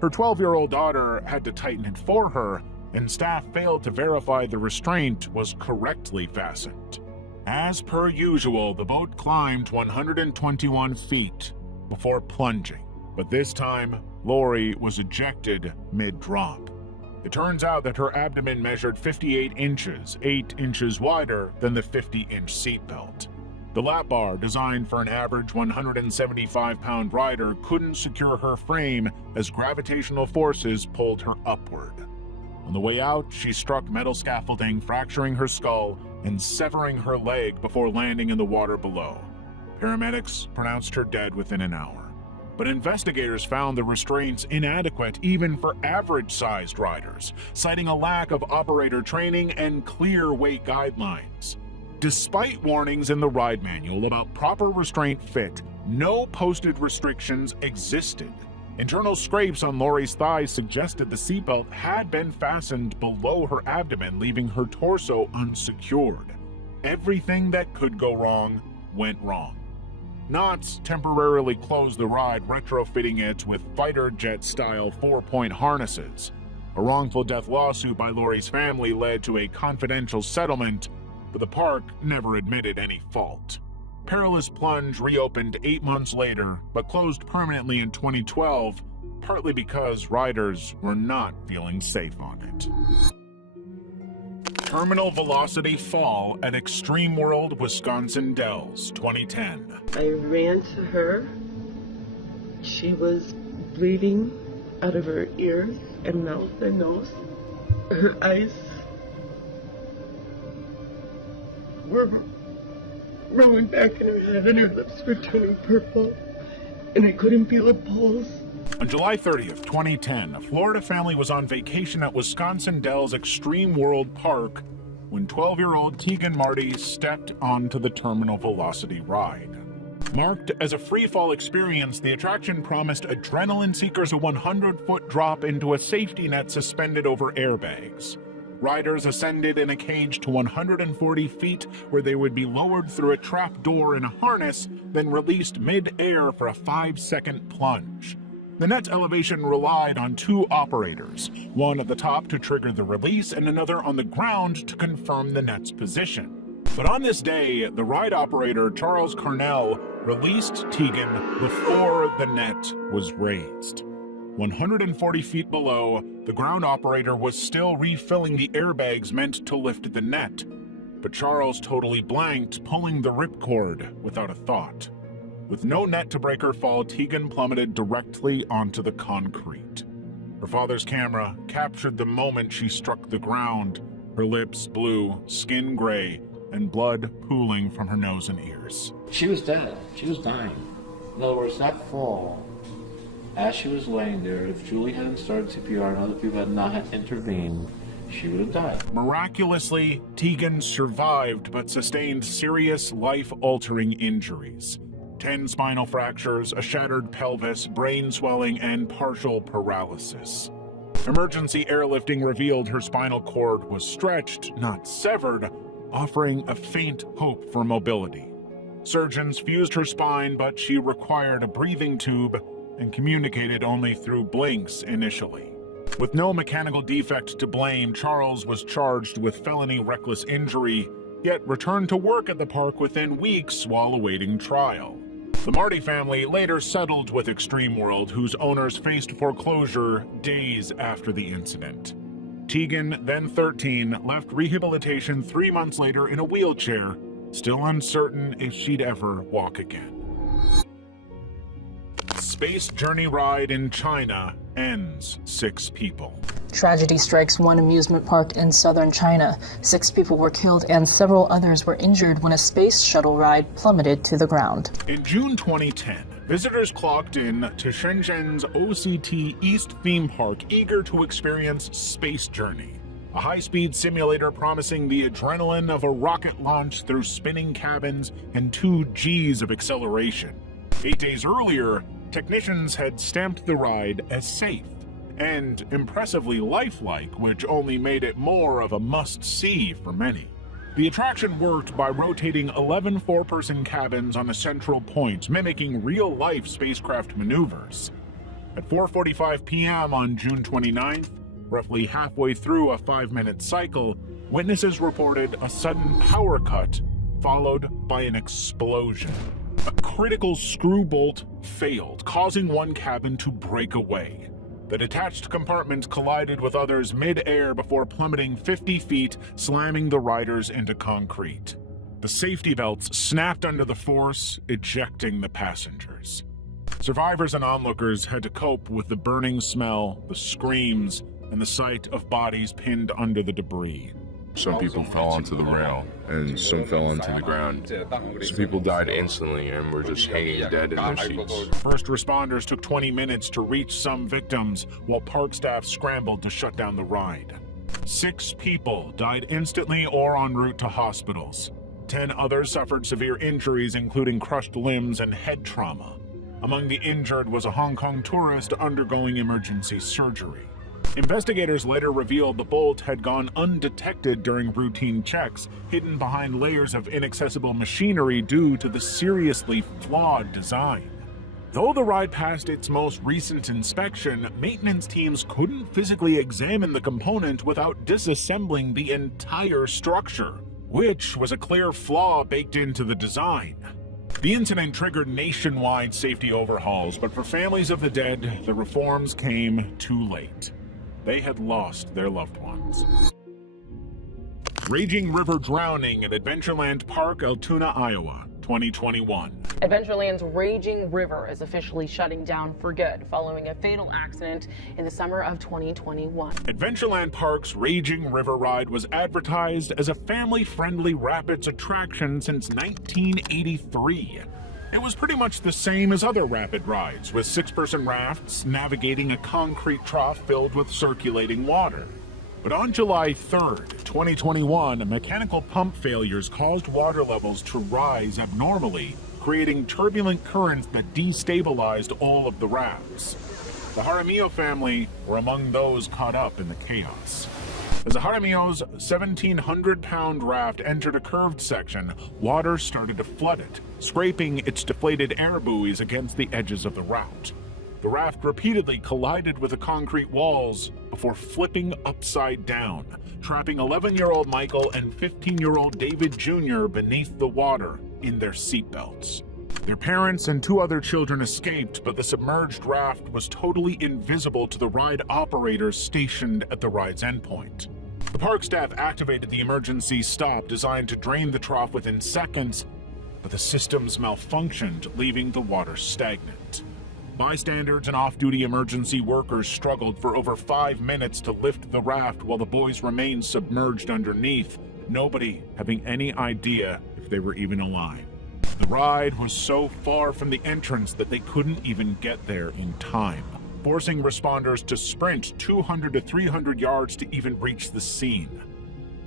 Her 12-year-old daughter had to tighten it for her, and staff failed to verify the restraint was correctly fastened. As per usual, the boat climbed 121 feet before plunging, but this time, Lori was ejected mid-drop. It turns out that her abdomen measured 58 inches, 8 inches wider than the 50-inch seatbelt. The lap bar, designed for an average 175-pound rider, couldn't secure her frame as gravitational forces pulled her upward. On the way out, she struck metal scaffolding, fracturing her skull and severing her leg before landing in the water below. Paramedics pronounced her dead within an hour. But investigators found the restraints inadequate even for average-sized riders, citing a lack of operator training and clear weight guidelines. Despite warnings in the ride manual about proper restraint fit, no posted restrictions existed. Internal scrapes on Lori's thighs suggested the seatbelt had been fastened below her abdomen, leaving her torso unsecured. Everything that could go wrong went wrong. Knott's temporarily closed the ride, retrofitting it with fighter jet-style 4-point harnesses. A wrongful death lawsuit by Lori's family led to a confidential settlement, but the park never admitted any fault. Perilous Plunge reopened 8 months later, but closed permanently in 2012, partly because riders were not feeling safe on it. Terminal velocity fall at Extreme World Wisconsin Dells, 2010. I ran to her. She was bleeding out of her ears and mouth and nose. Her eyes were rolling back in her head and her lips were turning purple, and I couldn't feel a pulse. On July 30th, 2010, a Florida family was on vacation at Wisconsin Dells Extreme World Park when 12-year-old Tegan Marty stepped onto the terminal velocity ride. Marked as a free-fall experience, the attraction promised adrenaline seekers a 100-foot drop into a safety net suspended over airbags. Riders ascended in a cage to 140 feet, where they would be lowered through a trap door in a harness, then released mid-air for a 5-second plunge. The net elevation relied on 2 operators, one at the top to trigger the release and another on the ground to confirm the net's position. But on this day, the ride operator, Charles Carnell, released Tegan before the net was raised. 140 feet below, the ground operator was still refilling the airbags meant to lift the net, but Charles totally blanked, pulling the ripcord without a thought. With no net to break her fall, Tegan plummeted directly onto the concrete. Her father's camera captured the moment she struck the ground, her lips blue, skin gray, and blood pooling from her nose and ears. She was dead. She was dying. In other words, that fall, as she was laying there, if Julie hadn't started CPR and other people had not intervened, she would have died. Miraculously, Tegan survived but sustained serious life-altering injuries. 10 spinal fractures, a shattered pelvis, brain swelling, and partial paralysis. Emergency airlifting revealed her spinal cord was stretched, not severed, offering a faint hope for mobility. Surgeons fused her spine, but she required a breathing tube and communicated only through blinks initially. With no mechanical defect to blame, Charles was charged with felony reckless injury, yet returned to work at the park within weeks while awaiting trial. The Marty family later settled with Extreme World, whose owners faced foreclosure days after the incident. Tegan, then 13, left rehabilitation 3 months later in a wheelchair, still uncertain if she'd ever walk again. Space journey ride in China ends 6 people. Tragedy strikes one amusement park in southern China. 6 people were killed and several others were injured when a space shuttle ride plummeted to the ground. In June 2010, visitors clocked in to Shenzhen's OCT East theme park, eager to experience Space Journey, a high-speed simulator promising the adrenaline of a rocket launch through spinning cabins and 2 Gs of acceleration. 8 days earlier, technicians had stamped the ride as safe and impressively lifelike, which only made it more of a must-see for many. The attraction worked by rotating 11 4-person cabins on a central point, mimicking real-life spacecraft maneuvers. At 4:45 p.m. on June 29th, roughly halfway through a 5-minute cycle, witnesses reported a sudden power cut, followed by an explosion. A critical screw bolt failed, causing one cabin to break away. The detached compartment collided with others mid-air before plummeting 50 feet, slamming the riders into concrete. The safety belts snapped under the force, ejecting the passengers. Survivors and onlookers had to cope with the burning smell, the screams, and the sight of bodies pinned under the debris. Some people fell onto the rail, and some fell onto the ground. Some people died instantly and were just hanging dead in their seats. First responders took 20 minutes to reach some victims, while park staff scrambled to shut down the ride. 6 people died instantly or en route to hospitals. 10 others suffered severe injuries, including crushed limbs and head trauma. Among the injured was a Hong Kong tourist undergoing emergency surgery. Investigators later revealed the bolt had gone undetected during routine checks, hidden behind layers of inaccessible machinery due to the seriously flawed design. Though the ride passed its most recent inspection, maintenance teams couldn't physically examine the component without disassembling the entire structure, which was a clear flaw baked into the design. The incident triggered nationwide safety overhauls, but for families of the dead, the reforms came too late. They had lost their loved ones. Raging river drowning at Adventureland Park, Altoona, Iowa, 2021. Adventureland's Raging River is officially shutting down for good following a fatal accident in the summer of 2021. Adventureland Park's Raging River ride was advertised as a family-friendly rapids attraction since 1983. It was pretty much the same as other rapid rides, with 6-person rafts navigating a concrete trough filled with circulating water. But on July 3rd, 2021, mechanical pump failures caused water levels to rise abnormally, creating turbulent currents that destabilized all of the rafts. The Jaramillo family were among those caught up in the chaos. As Jaramillo's 1,700-pound raft entered a curved section, water started to flood it, scraping its deflated air buoys against the edges of the route. The raft repeatedly collided with the concrete walls before flipping upside down, trapping 11-year-old Michael and 15-year-old David Jr. beneath the water in their seatbelts. Their parents and 2 other children escaped, but the submerged raft was totally invisible to the ride operators stationed at the ride's endpoint. The park staff activated the emergency stop designed to drain the trough within seconds, but the systems malfunctioned, leaving the water stagnant. Bystanders and off-duty emergency workers struggled for over 5 minutes to lift the raft while the boys remained submerged underneath, nobody having any idea if they were even alive. The ride was so far from the entrance that they couldn't even get there in time, forcing responders to sprint 200 to 300 yards to even reach the scene.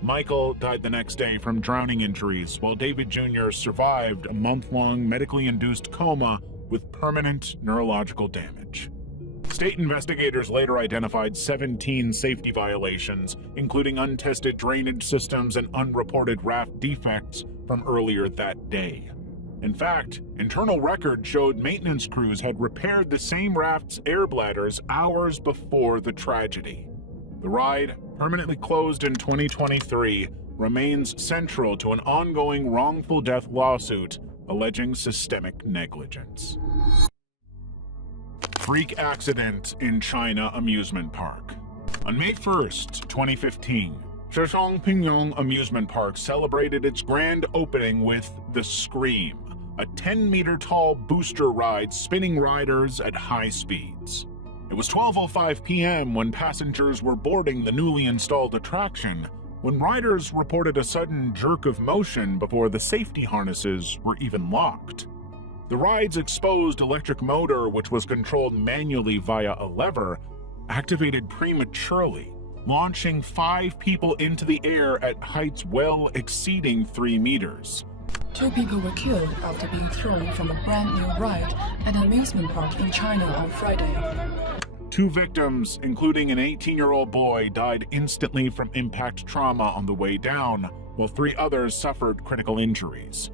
Michael died the next day from drowning injuries, while David Jr. survived a month-long medically induced coma with permanent neurological damage. State investigators later identified 17 safety violations, including untested drainage systems and unreported raft defects from earlier that day. In fact, internal records showed maintenance crews had repaired the same raft's air bladders hours before the tragedy. The ride, permanently closed in 2023, remains central to an ongoing wrongful death lawsuit alleging systemic negligence. Freak accident in China amusement park. On May 1st, 2015, Sheshong Pingyong Amusement Park celebrated its grand opening with The Scream, a 10-meter-tall booster ride spinning riders at high speeds. It was 12:05 p.m. when passengers were boarding the newly installed attraction, when riders reported a sudden jerk of motion before the safety harnesses were even locked. The ride's exposed electric motor, which was controlled manually via a lever, activated prematurely, launching 5 people into the air at heights well exceeding 3 meters. 2 people were killed after being thrown from a brand new ride at an amusement park in China on Friday. 2 victims, including an 18-year-old boy, died instantly from impact trauma on the way down, while 3 others suffered critical injuries.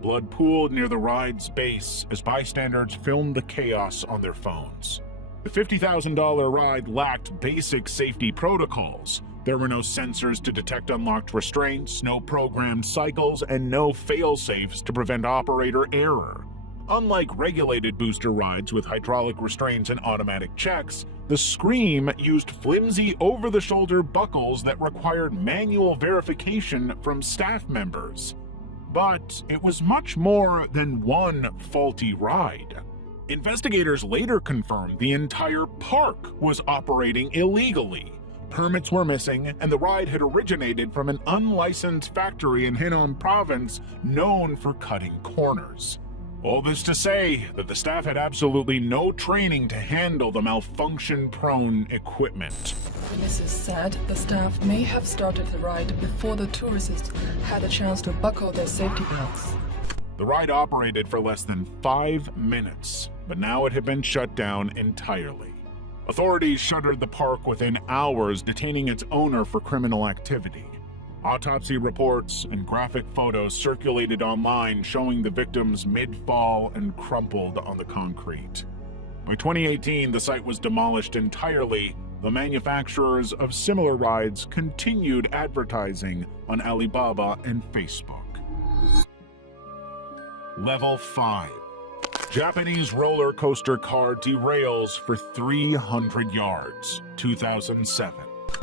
Blood pooled near the ride's base as bystanders filmed the chaos on their phones. The $50,000 ride lacked basic safety protocols. There were no sensors to detect unlocked restraints, no programmed cycles, and no fail-safes to prevent operator error. Unlike regulated booster rides with hydraulic restraints and automatic checks, the Scream used flimsy over-the-shoulder buckles that required manual verification from staff members. But it was much more than one faulty ride. Investigators later confirmed the entire park was operating illegally. Permits were missing, and the ride had originated from an unlicensed factory in Henan province known for cutting corners. All this to say that the staff had absolutely no training to handle the malfunction-prone equipment. Witnesses said the staff may have started the ride before the tourists had a chance to buckle their safety belts. The ride operated for less than 5 minutes, but now it had been shut down entirely. Authorities shuttered the park within hours, detaining its owner for criminal activity. Autopsy reports and graphic photos circulated online showing the victims mid-fall and crumpled on the concrete. By 2018, the site was demolished entirely. The manufacturers of similar rides continued advertising on Alibaba and Facebook. Level 5. Japanese roller coaster car derails for 300 yards, 2007.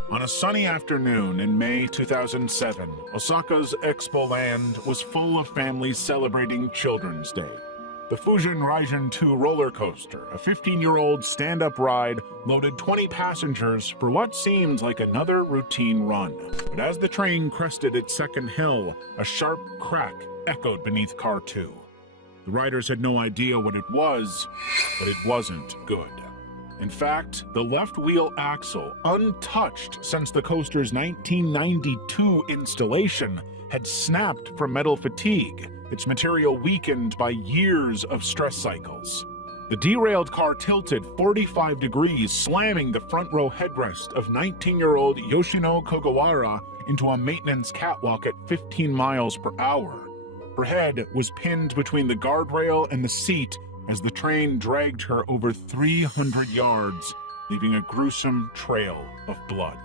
On a sunny afternoon in May 2007, Osaka's Expo Land was full of families celebrating Children's Day. The Fujin Raijin 2 roller coaster, a 15-year-old stand-up ride, loaded 20 passengers for what seemed like another routine run. But as the train crested its second hill, a sharp crack echoed beneath car 2. The riders had no idea what it was, but it wasn't good. In fact, the left wheel axle, untouched since the coaster's 1992 installation, had snapped from metal fatigue, its material weakened by years of stress cycles. The derailed car tilted 45 degrees, slamming the front row headrest of 19-year-old Yoshino Kogawara into a maintenance catwalk at 15 miles per hour. Her head was pinned between the guardrail and the seat as the train dragged her over 300 yards, leaving a gruesome trail of blood.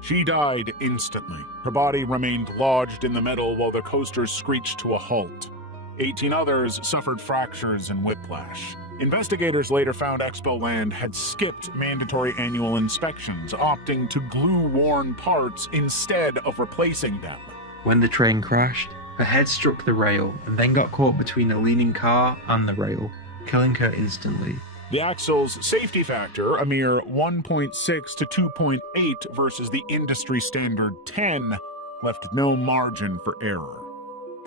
She died instantly. Her body remained lodged in the metal while the coaster screeched to a halt. 18 others suffered fractures and whiplash. Investigators later found Expoland had skipped mandatory annual inspections, opting to glue worn parts instead of replacing them. When the train crashed, her head struck the rail and then got caught between a leaning car and the rail, killing her instantly. The axle's safety factor, a mere 1.6 to 2.8 versus the industry standard 10, left no margin for error.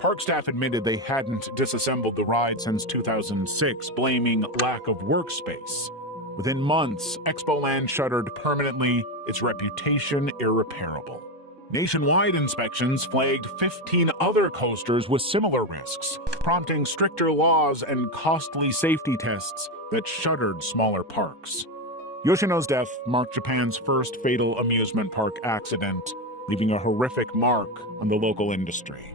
Park staff admitted they hadn't disassembled the ride since 2006, blaming lack of workspace. Within months, Expoland shuttered permanently, its reputation irreparable. Nationwide inspections flagged 15 other coasters with similar risks, prompting stricter laws and costly safety tests that shuttered smaller parks. Yoshino's death marked Japan's first fatal amusement park accident, leaving a horrific mark on the local industry.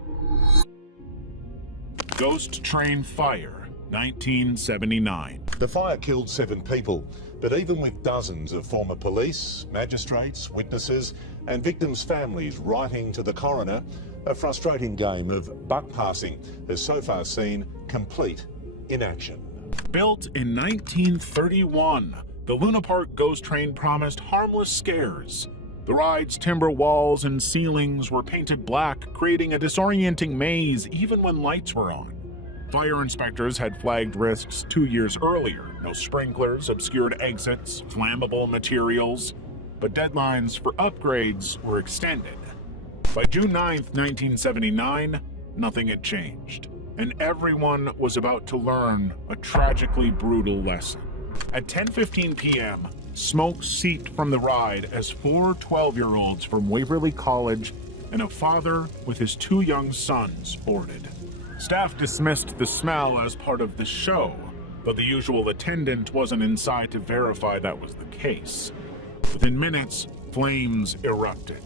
Ghost Train Fire, 1979. The fire killed 7 people, but even with dozens of former police, magistrates, witnesses, and victims' families writing to the coroner, a frustrating game of buck passing has so far seen complete inaction. Built in 1931, the Luna Park Ghost Train promised harmless scares. The ride's timber walls and ceilings were painted black, creating a disorienting maze even when lights were on. Fire inspectors had flagged risks 2 years earlier. No sprinklers, obscured exits, flammable materials. But deadlines for upgrades were extended. By June 9, 1979, nothing had changed, and everyone was about to learn a tragically brutal lesson. At 10:15 p.m., smoke seeped from the ride as 4 12-year-olds from Waverly College and a father with his 2 young sons boarded. Staff dismissed the smell as part of the show, but the usual attendant wasn't inside to verify that was the case. Within minutes, flames erupted.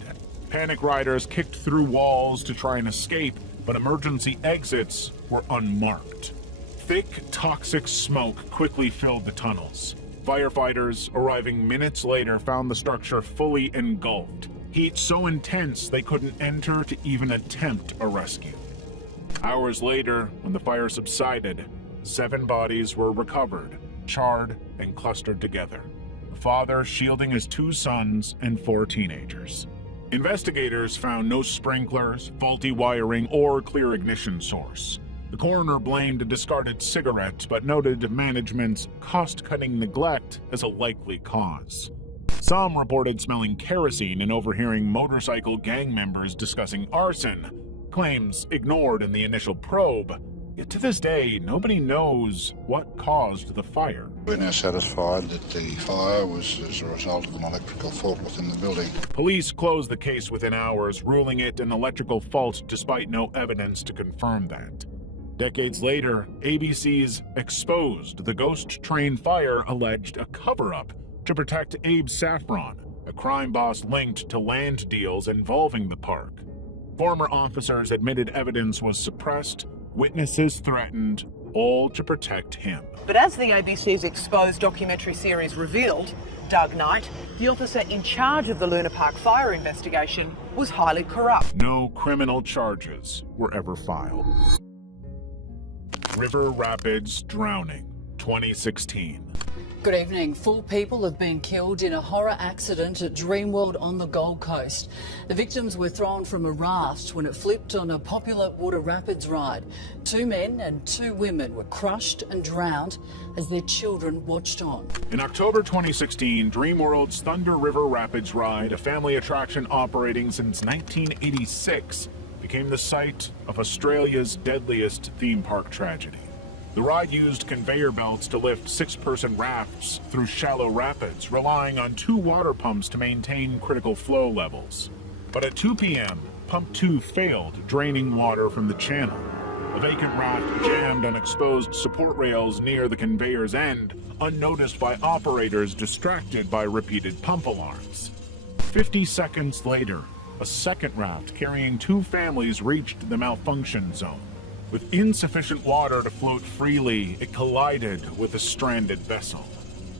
Panic riders kicked through walls to try and escape, but emergency exits were unmarked. Thick, toxic smoke quickly filled the tunnels. Firefighters, arriving minutes later, found the structure fully engulfed. Heat so intense they couldn't enter to even attempt a rescue. Hours later, when the fire subsided, 7 bodies were recovered, charred and clustered together. The father shielding his 2 sons and 4 teenagers. Investigators found no sprinklers, faulty wiring, or clear ignition source. The coroner blamed a discarded cigarette, but noted management's cost-cutting neglect as a likely cause. Some reported smelling kerosene and overhearing motorcycle gang members discussing arson, claims ignored in the initial probe. Yet to this day, nobody knows what caused the fire. We're now satisfied that the fire was as a result of an electrical fault within the building. Police closed the case within hours, ruling it an electrical fault despite no evidence to confirm that. Decades later, ABC's Exposed the Ghost Train Fire alleged a cover-up to protect Abe Saffron, a crime boss linked to land deals involving the park. Former officers admitted evidence was suppressed, witnesses threatened, all to protect him. But as the ABC's Exposed documentary series revealed, Doug Knight, the officer in charge of the Luna Park fire investigation, was highly corrupt. No criminal charges were ever filed. River Rapids drowning, 2016. Good evening. 4 people have been killed in a horror accident at Dreamworld on the Gold Coast. The victims were thrown from a raft when it flipped on a popular water rapids ride. 2 men and 2 women were crushed and drowned as their children watched on. In October 2016, Dreamworld's Thunder River Rapids ride, a family attraction operating since 1986, became the site of Australia's deadliest theme park tragedy. The ride used conveyor belts to lift 6-person rafts through shallow rapids, relying on 2 water pumps to maintain critical flow levels. But at 2 p.m., Pump 2 failed, draining water from the channel. The vacant raft jammed on exposed support rails near the conveyor's end, unnoticed by operators distracted by repeated pump alarms. 50 seconds later, a second raft carrying 2 families reached the malfunction zone. With insufficient water to float freely, it collided with a stranded vessel.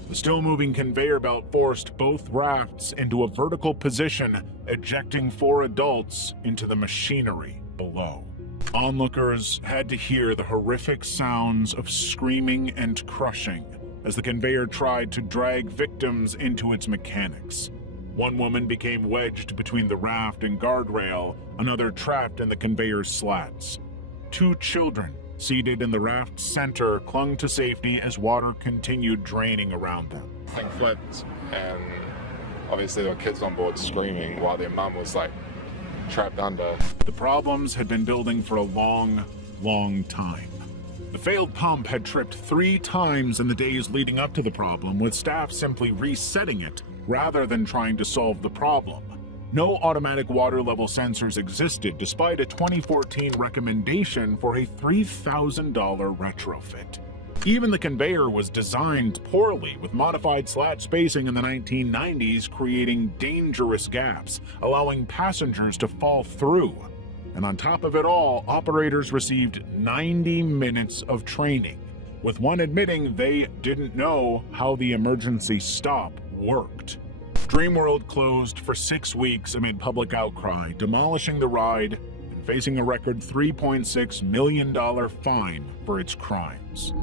The still-moving conveyor belt forced both rafts into a vertical position, ejecting 4 adults into the machinery below. Onlookers had to hear the horrific sounds of screaming and crushing as the conveyor tried to drag victims into its mechanics. One woman became wedged between the raft and guardrail, another trapped in the conveyor's slats. 2 children, seated in the raft's center, clung to safety as water continued draining around them. Thing flipped, and obviously there were kids on board screaming while their mum was trapped under. The problems had been building for a long, long time. The failed pump had tripped 3 times in the days leading up to the problem, with staff simply resetting it rather than trying to solve the problem. No automatic water level sensors existed, despite a 2014 recommendation for a $3,000 retrofit. Even the conveyor was designed poorly, with modified slat spacing in the 1990s creating dangerous gaps, allowing passengers to fall through. And on top of it all, operators received 90 minutes of training, with one admitting they didn't know how the emergency stop worked. Dreamworld closed for 6 weeks amid public outcry, demolishing the ride and facing a record $3.6 million fine for its crimes.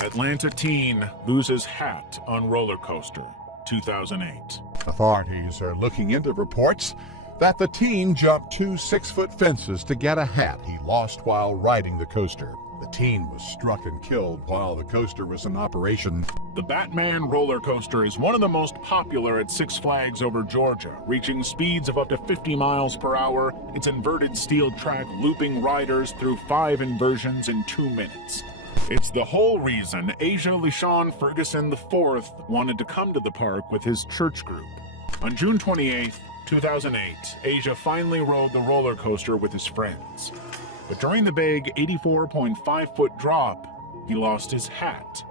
Atlanta teen loses hat on roller coaster, 2008. Authorities are looking into reports that the teen jumped 2 6-foot fences to get a hat he lost while riding the coaster. The teen was struck and killed while the coaster was in operation. The Batman roller coaster is one of the most popular at Six Flags over Georgia, reaching speeds of up to 50 miles per hour, its inverted steel track looping riders through 5 inversions in 2 minutes. It's the whole reason Asia LeSean Ferguson IV wanted to come to the park with his church group. On June 28, 2008, Asia finally rode the roller coaster with his friends. But during the big 84.5-foot drop, he lost his hat.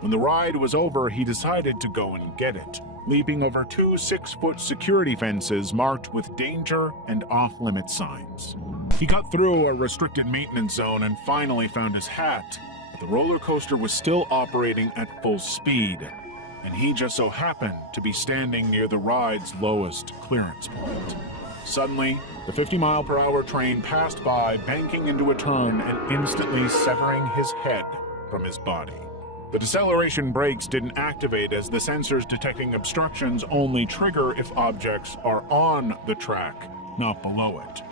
When the ride was over, he decided to go and get it, leaping over 2 6-foot security fences marked with danger and off-limit signs. He cut through a restricted maintenance zone and finally found his hat, but the roller coaster was still operating at full speed, and he just so happened to be standing near the ride's lowest clearance point. Suddenly, the 50-mile-per-hour train passed by, banking into a turn and instantly severing his head from his body. The deceleration brakes didn't activate, as the sensors detecting obstructions only trigger if objects are on the track, not below it.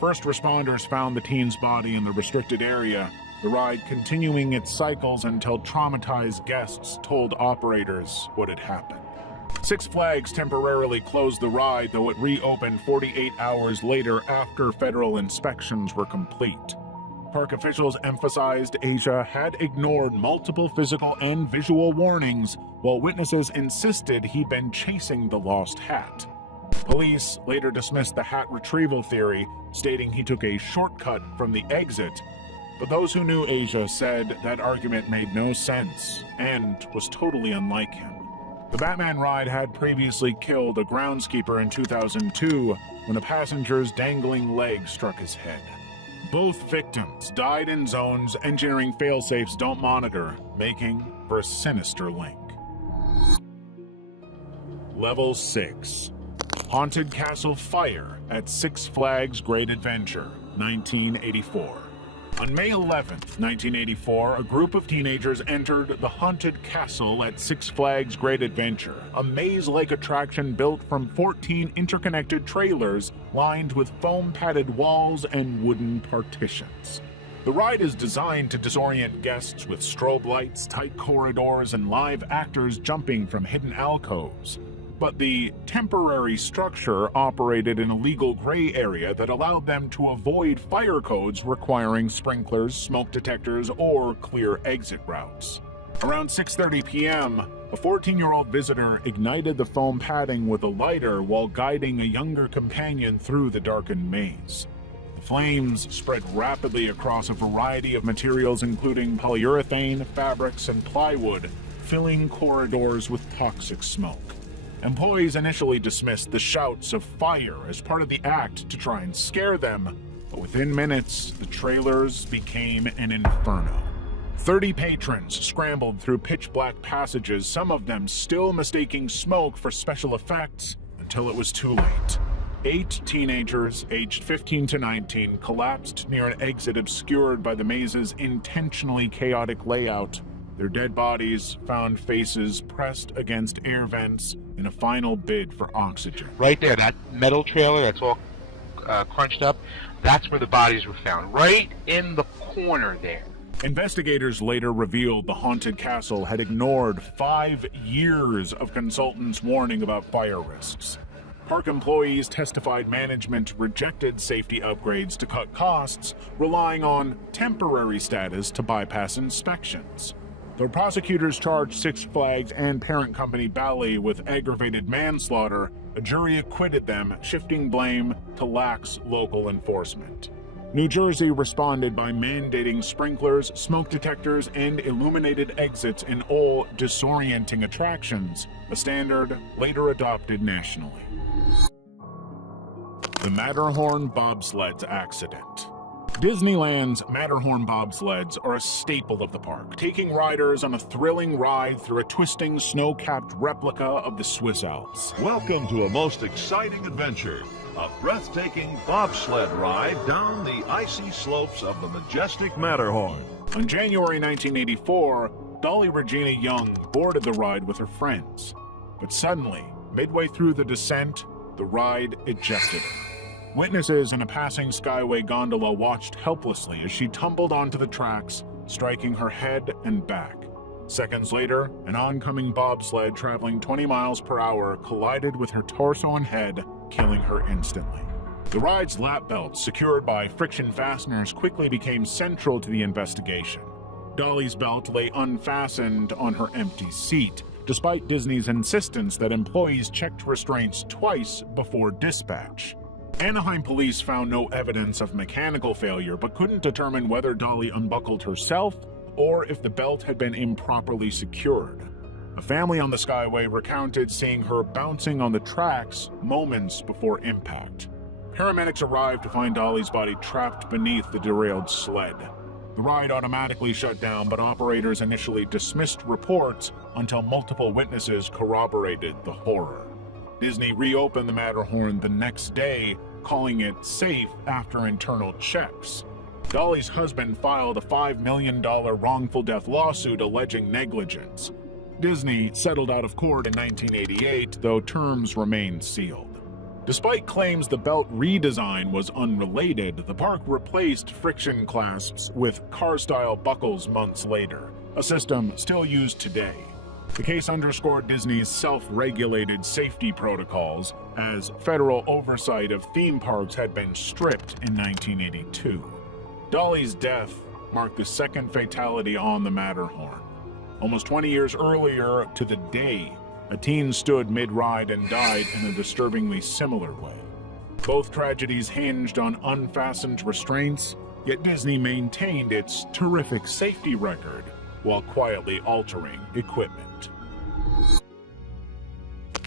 First responders found the teen's body in the restricted area, the ride continuing its cycles until traumatized guests told operators what had happened. Six Flags temporarily closed the ride, though it reopened 48 hours later after federal inspections were complete. Park officials emphasized Asia had ignored multiple physical and visual warnings, while witnesses insisted he'd been chasing the lost hat. Police later dismissed the hat retrieval theory, stating he took a shortcut from the exit, but those who knew Asia said that argument made no sense and was totally unlike him. The Batman ride had previously killed a groundskeeper in 2002 when a passenger's dangling leg struck his head. Both victims died in zones engineering failsafes don't monitor, making for a sinister link. Level 6. Haunted Castle Fire at Six Flags Great Adventure, 1984. On May 11, 1984, a group of teenagers entered the Haunted Castle at Six Flags Great Adventure, a maze-like attraction built from 14 interconnected trailers lined with foam-padded walls and wooden partitions. The ride is designed to disorient guests with strobe lights, tight corridors, and live actors jumping from hidden alcoves. But the temporary structure operated in a legal gray area that allowed them to avoid fire codes requiring sprinklers, smoke detectors, or clear exit routes. Around 6:30 p.m., a 14-year-old visitor ignited the foam padding with a lighter while guiding a younger companion through the darkened maze. The The flames spread rapidly across a variety of materials, including polyurethane, fabrics, and plywood, filling corridors with toxic smoke. Employees initially dismissed the shouts of fire as part of the act to try and scare them, but within minutes, the trailers became an inferno. 30 patrons scrambled through pitch-black passages, some of them still mistaking smoke for special effects, until it was too late. 8 teenagers, aged 15 to 19, collapsed near an exit obscured by the maze's intentionally chaotic layout. Their dead bodies found faces pressed against air vents in a final bid for oxygen. Right there, that metal trailer that's all crunched up, that's where the bodies were found, right in the corner there. Investigators later revealed the haunted castle had ignored 5 years of consultants' warning about fire risks. Park employees testified management rejected safety upgrades to cut costs, relying on temporary status to bypass inspections. Though prosecutors charged Six Flags and parent company Ballet with aggravated manslaughter, a jury acquitted them, shifting blame to lax local enforcement. New Jersey responded by mandating sprinklers, smoke detectors, and illuminated exits in all disorienting attractions, a standard later adopted nationally. The Matterhorn bobsleds accident. Disneyland's Matterhorn bobsleds are a staple of the park, taking riders on a thrilling ride through a twisting, snow-capped replica of the Swiss Alps. Welcome to a most exciting adventure, a breathtaking bobsled ride down the icy slopes of the majestic Matterhorn. On January 1984, Dolly Regina Young boarded the ride with her friends. But suddenly, midway through the descent, the ride ejected her. Witnesses in a passing Skyway gondola watched helplessly as she tumbled onto the tracks, striking her head and back. Seconds later, an oncoming bobsled traveling 20 miles per hour collided with her torso and head, killing her instantly. The ride's lap belts, secured by friction fasteners, quickly became central to the investigation. Dolly's belt lay unfastened on her empty seat, despite Disney's insistence that employees checked restraints twice before dispatch. Anaheim police found no evidence of mechanical failure, but couldn't determine whether Dolly unbuckled herself or if the belt had been improperly secured. A family on the Skyway recounted seeing her bouncing on the tracks moments before impact. Paramedics arrived to find Dolly's body trapped beneath the derailed sled. The ride automatically shut down, but operators initially dismissed reports until multiple witnesses corroborated the horror. Disney reopened the Matterhorn the next day, calling it safe after internal checks. Dolly's husband filed a $5 million wrongful death lawsuit alleging negligence. Disney settled out of court in 1988, though terms remained sealed. Despite claims the belt redesign was unrelated, the park replaced friction clasps with car-style buckles months later, a system still used today. The case underscored Disney's self-regulated safety protocols, as federal oversight of theme parks had been stripped in 1982. Dolly's death marked the second fatality on the Matterhorn. Almost 20 years earlier to the day, a teen stood mid-ride and died in a disturbingly similar way. Both tragedies hinged on unfastened restraints, yet Disney maintained its terrific safety record while quietly altering equipment.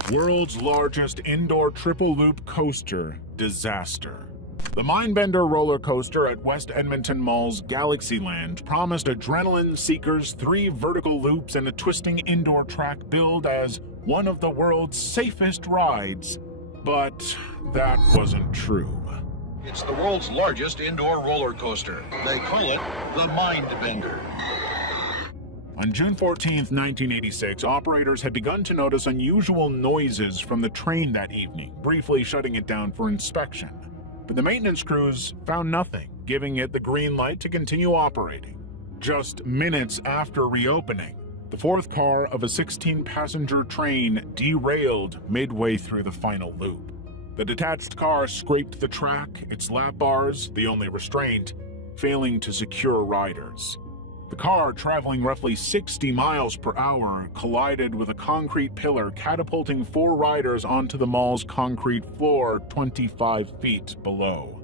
World's largest indoor triple-loop coaster disaster. The Mindbender roller coaster at West Edmonton Mall's Galaxyland promised adrenaline seekers 3 vertical loops and a twisting indoor track billed as one of the world's safest rides, but that wasn't true. It's the world's largest indoor roller coaster. They call it the Mindbender. On June 14, 1986, operators had begun to notice unusual noises from the train that evening, briefly shutting it down for inspection. But the maintenance crews found nothing, giving it the green light to continue operating. Just minutes after reopening, the 4th car of a 16-passenger train derailed midway through the final loop. The detached car scraped the track, its lap bars, the only restraint, failing to secure riders. The car, traveling roughly 60 miles per hour, collided with a concrete pillar, catapulting 4 riders onto the mall's concrete floor 25 feet below.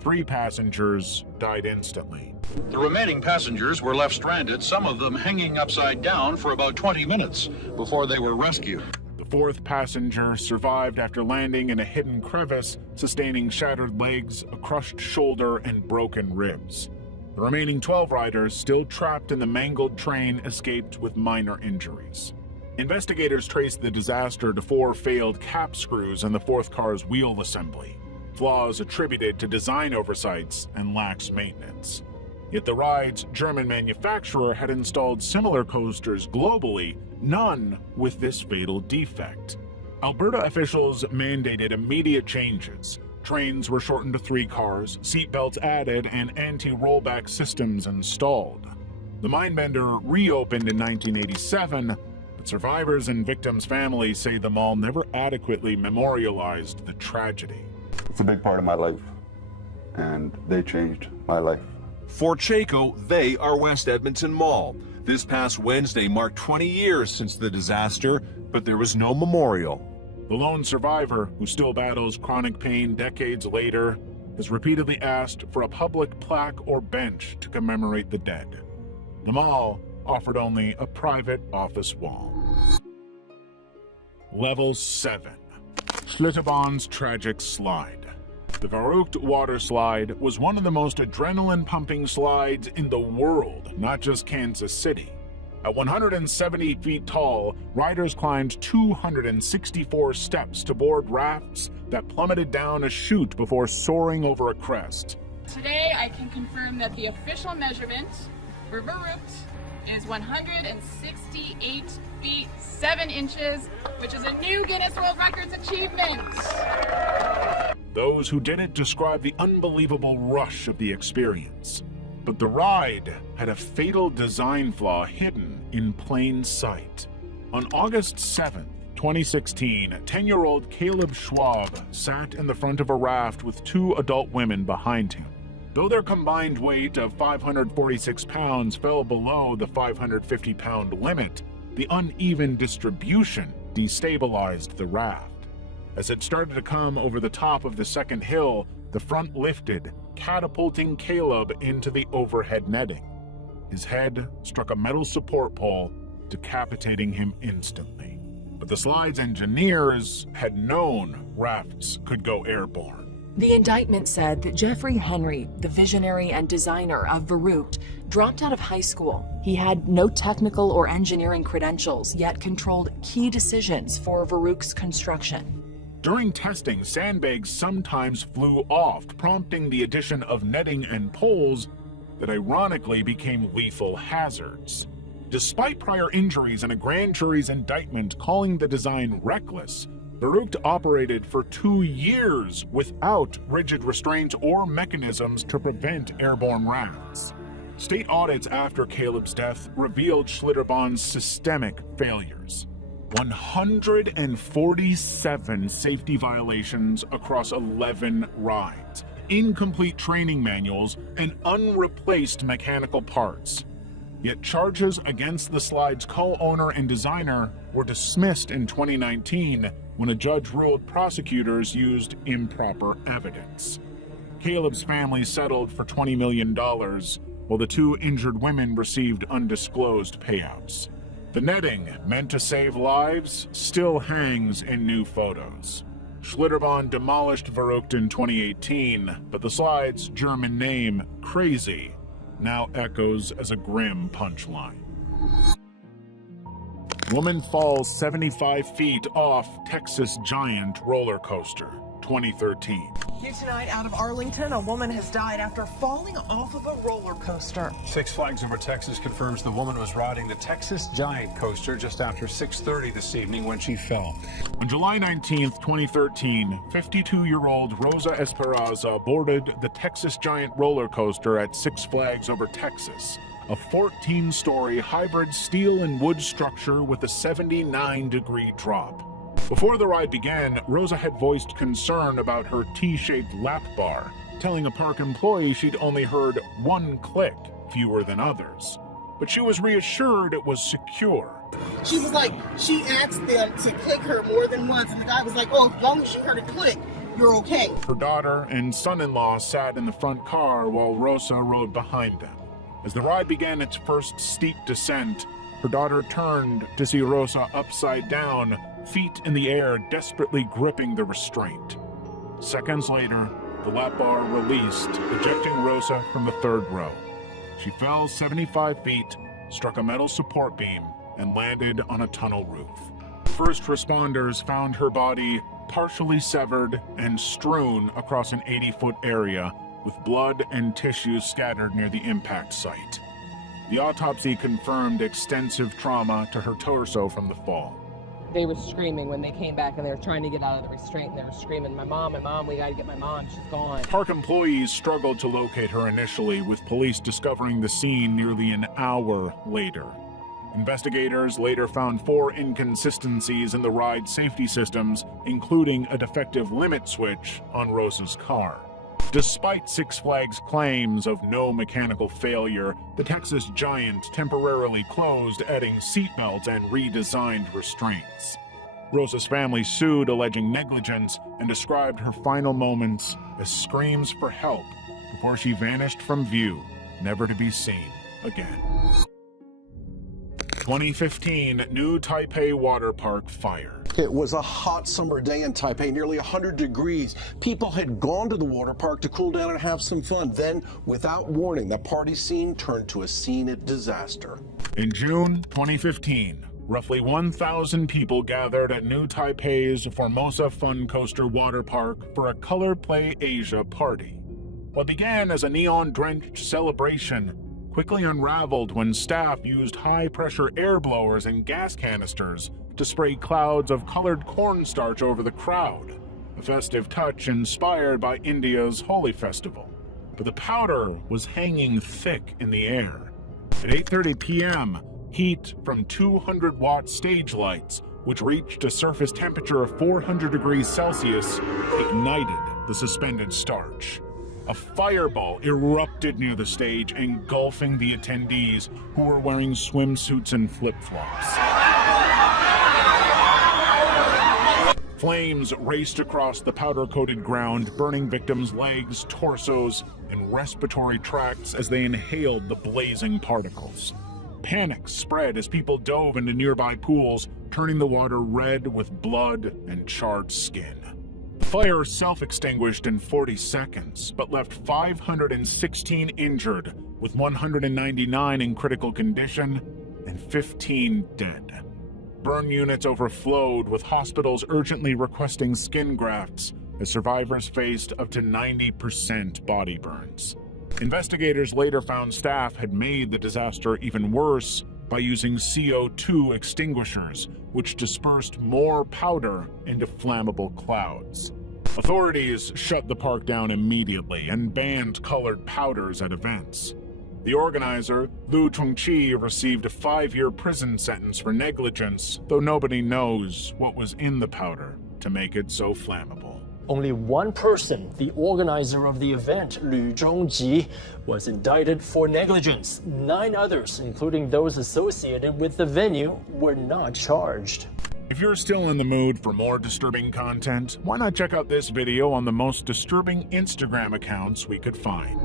3 passengers died instantly. The remaining passengers were left stranded, some of them hanging upside down for about 20 minutes before they were rescued. The 4th passenger survived after landing in a hidden crevice, sustaining shattered legs, a crushed shoulder, and broken ribs. The remaining 12 riders, still trapped in the mangled train, escaped with minor injuries. Investigators traced the disaster to 4 failed cap screws in the 4th car's wheel assembly, flaws attributed to design oversights and lax maintenance. Yet the ride's German manufacturer had installed similar coasters globally, none with this fatal defect. Alberta officials mandated immediate changes. Trains were shortened to 3 cars, seatbelts added, and anti-rollback systems installed. The Mindbender reopened in 1987, but survivors and victims' families say the mall never adequately memorialized the tragedy. It's a big part of my life, and they changed my life. For Chaco, they are West Edmonton Mall. This past Wednesday marked 20 years since the disaster, but there was no memorial. The lone survivor, who still battles chronic pain decades later, has repeatedly asked for a public plaque or bench to commemorate the dead. The mall offered only a private office wall. Level 7. Schlitterbahns tragic slide. The Verrückt water slide was one of the most adrenaline-pumping slides in the world, not just Kansas City. At 170 feet tall, riders climbed 264 steps to board rafts that plummeted down a chute before soaring over a crest. Today, I can confirm that the official measurement for Verrückt is 168 feet 7 inches, which is a new Guinness World Records achievement. Those who did it described the unbelievable rush of the experience. But the ride had a fatal design flaw hidden in plain sight. On August 7, 2016, 10-year-old Caleb Schwab sat in the front of a raft with 2 adult women behind him. Though their combined weight of 546 pounds fell below the 550-pound limit, the uneven distribution destabilized the raft. As it started to come over the top of the second hill, the front lifted, catapulting Caleb into the overhead netting. His head struck a metal support pole, decapitating him instantly. But the slide's engineers had known rafts could go airborne. The indictment said that Jeffrey Henry, the visionary and designer of Verrückt, dropped out of high school. He had no technical or engineering credentials, yet controlled key decisions for Verrückt's construction. During testing, sandbags sometimes flew off, prompting the addition of netting and poles that ironically became lethal hazards. Despite prior injuries and a grand jury's indictment calling the design reckless, Verrückt operated for 2 years without rigid restraints or mechanisms to prevent airborne rafts. State audits after Caleb's death revealed Schlitterbahn's systemic failures. 147 safety violations across 11 rides, incomplete training manuals, and unreplaced mechanical parts. Yet charges against the slide's co-owner and designer were dismissed in 2019 when a judge ruled prosecutors used improper evidence. Caleb's family settled for $20 million, while the 2 injured women received undisclosed payouts. The netting, meant to save lives, still hangs in new photos. Schlitterbahn demolished Verrückt in 2018, but the slide's German name, Crazy, now echoes as a grim punchline. Woman falls 75 feet off Texas Giant roller coaster, 2013. Here tonight out of Arlington, a woman has died after falling off of a roller coaster. Six Flags Over Texas confirms the woman was riding the Texas Giant coaster just after 6:30 this evening when she fell. On July 19, 2013, 52-year-old Rosa Esperanza boarded the Texas Giant roller coaster at Six Flags Over Texas, a 14-story hybrid steel and wood structure with a 79-degree drop. Before the ride began, Rosa had voiced concern about her T-shaped lap bar, telling a park employee she'd only heard 1 click, fewer than others. But she was reassured it was secure. She was like, she asked them to click her more than once, and the guy was like, oh, as long as she heard a click, you're okay. Her daughter and son-in-law sat in the front car while Rosa rode behind them. As the ride began its first steep descent, her daughter turned to see Rosa upside down, feet in the air, desperately gripping the restraint. Seconds later, the lap bar released, ejecting Rosa from the third row. She fell 75 feet, struck a metal support beam, and landed on a tunnel roof. First responders found her body partially severed and strewn across an 80-foot area, with blood and tissue scattered near the impact site. The autopsy confirmed extensive trauma to her torso from the fall. They were screaming when they came back, and they were trying to get out of the restraint, and they were screaming, my mom, we gotta get my mom, she's gone. Park employees struggled to locate her initially, with police discovering the scene nearly an hour later. Investigators later found 4 inconsistencies in the ride safety systems, including a defective limit switch on Rosa's car. Despite Six Flags' claims of no mechanical failure, the Texas Giant temporarily closed, adding seatbelts and redesigned restraints. Rosa's family sued, alleging negligence, and described her final moments as screams for help before she vanished from view, never to be seen again. 2015 New Taipei Water Park fire. It was a hot summer day in Taipei, nearly 100 degrees. People had gone to the water park to cool down and have some fun. Then, without warning, the party scene turned to a scene of disaster. In June 2015, roughly 1,000 people gathered at New Taipei's Formosa Fun Coaster Water Park for a Color Play Asia party. What began as a neon-drenched celebration quickly unraveled when staff used high-pressure air blowers and gas canisters to spray clouds of colored cornstarch over the crowd, a festive touch inspired by India's Holi festival. But the powder was hanging thick in the air. At 8:30 p.m., heat from 200-watt stage lights, which reached a surface temperature of 400 degrees Celsius, ignited the suspended starch. A fireball erupted near the stage, engulfing the attendees, who were wearing swimsuits and flip-flops. Flames raced across the powder-coated ground, burning victims' legs, torsos, and respiratory tracts as they inhaled the blazing particles. Panic spread as people dove into nearby pools, turning the water red with blood and charred skin. The fire self-extinguished in 40 seconds, but left 516 injured, with 199 in critical condition and 15 dead. Burn units overflowed, with hospitals urgently requesting skin grafts as survivors faced up to 90% body burns. Investigators later found staff had made the disaster even worse by using CO2 extinguishers, which dispersed more powder into flammable clouds. Authorities shut the park down immediately and banned colored powders at events. The organizer, Lu Chongqi, received a 5-year prison sentence for negligence, though nobody knows what was in the powder to make it so flammable. Only one person, the organizer of the event, Lu Zhongji, was indicted for negligence. 9 others, including those associated with the venue, were not charged. If you're still in the mood for more disturbing content, why not check out this video on the most disturbing Instagram accounts we could find.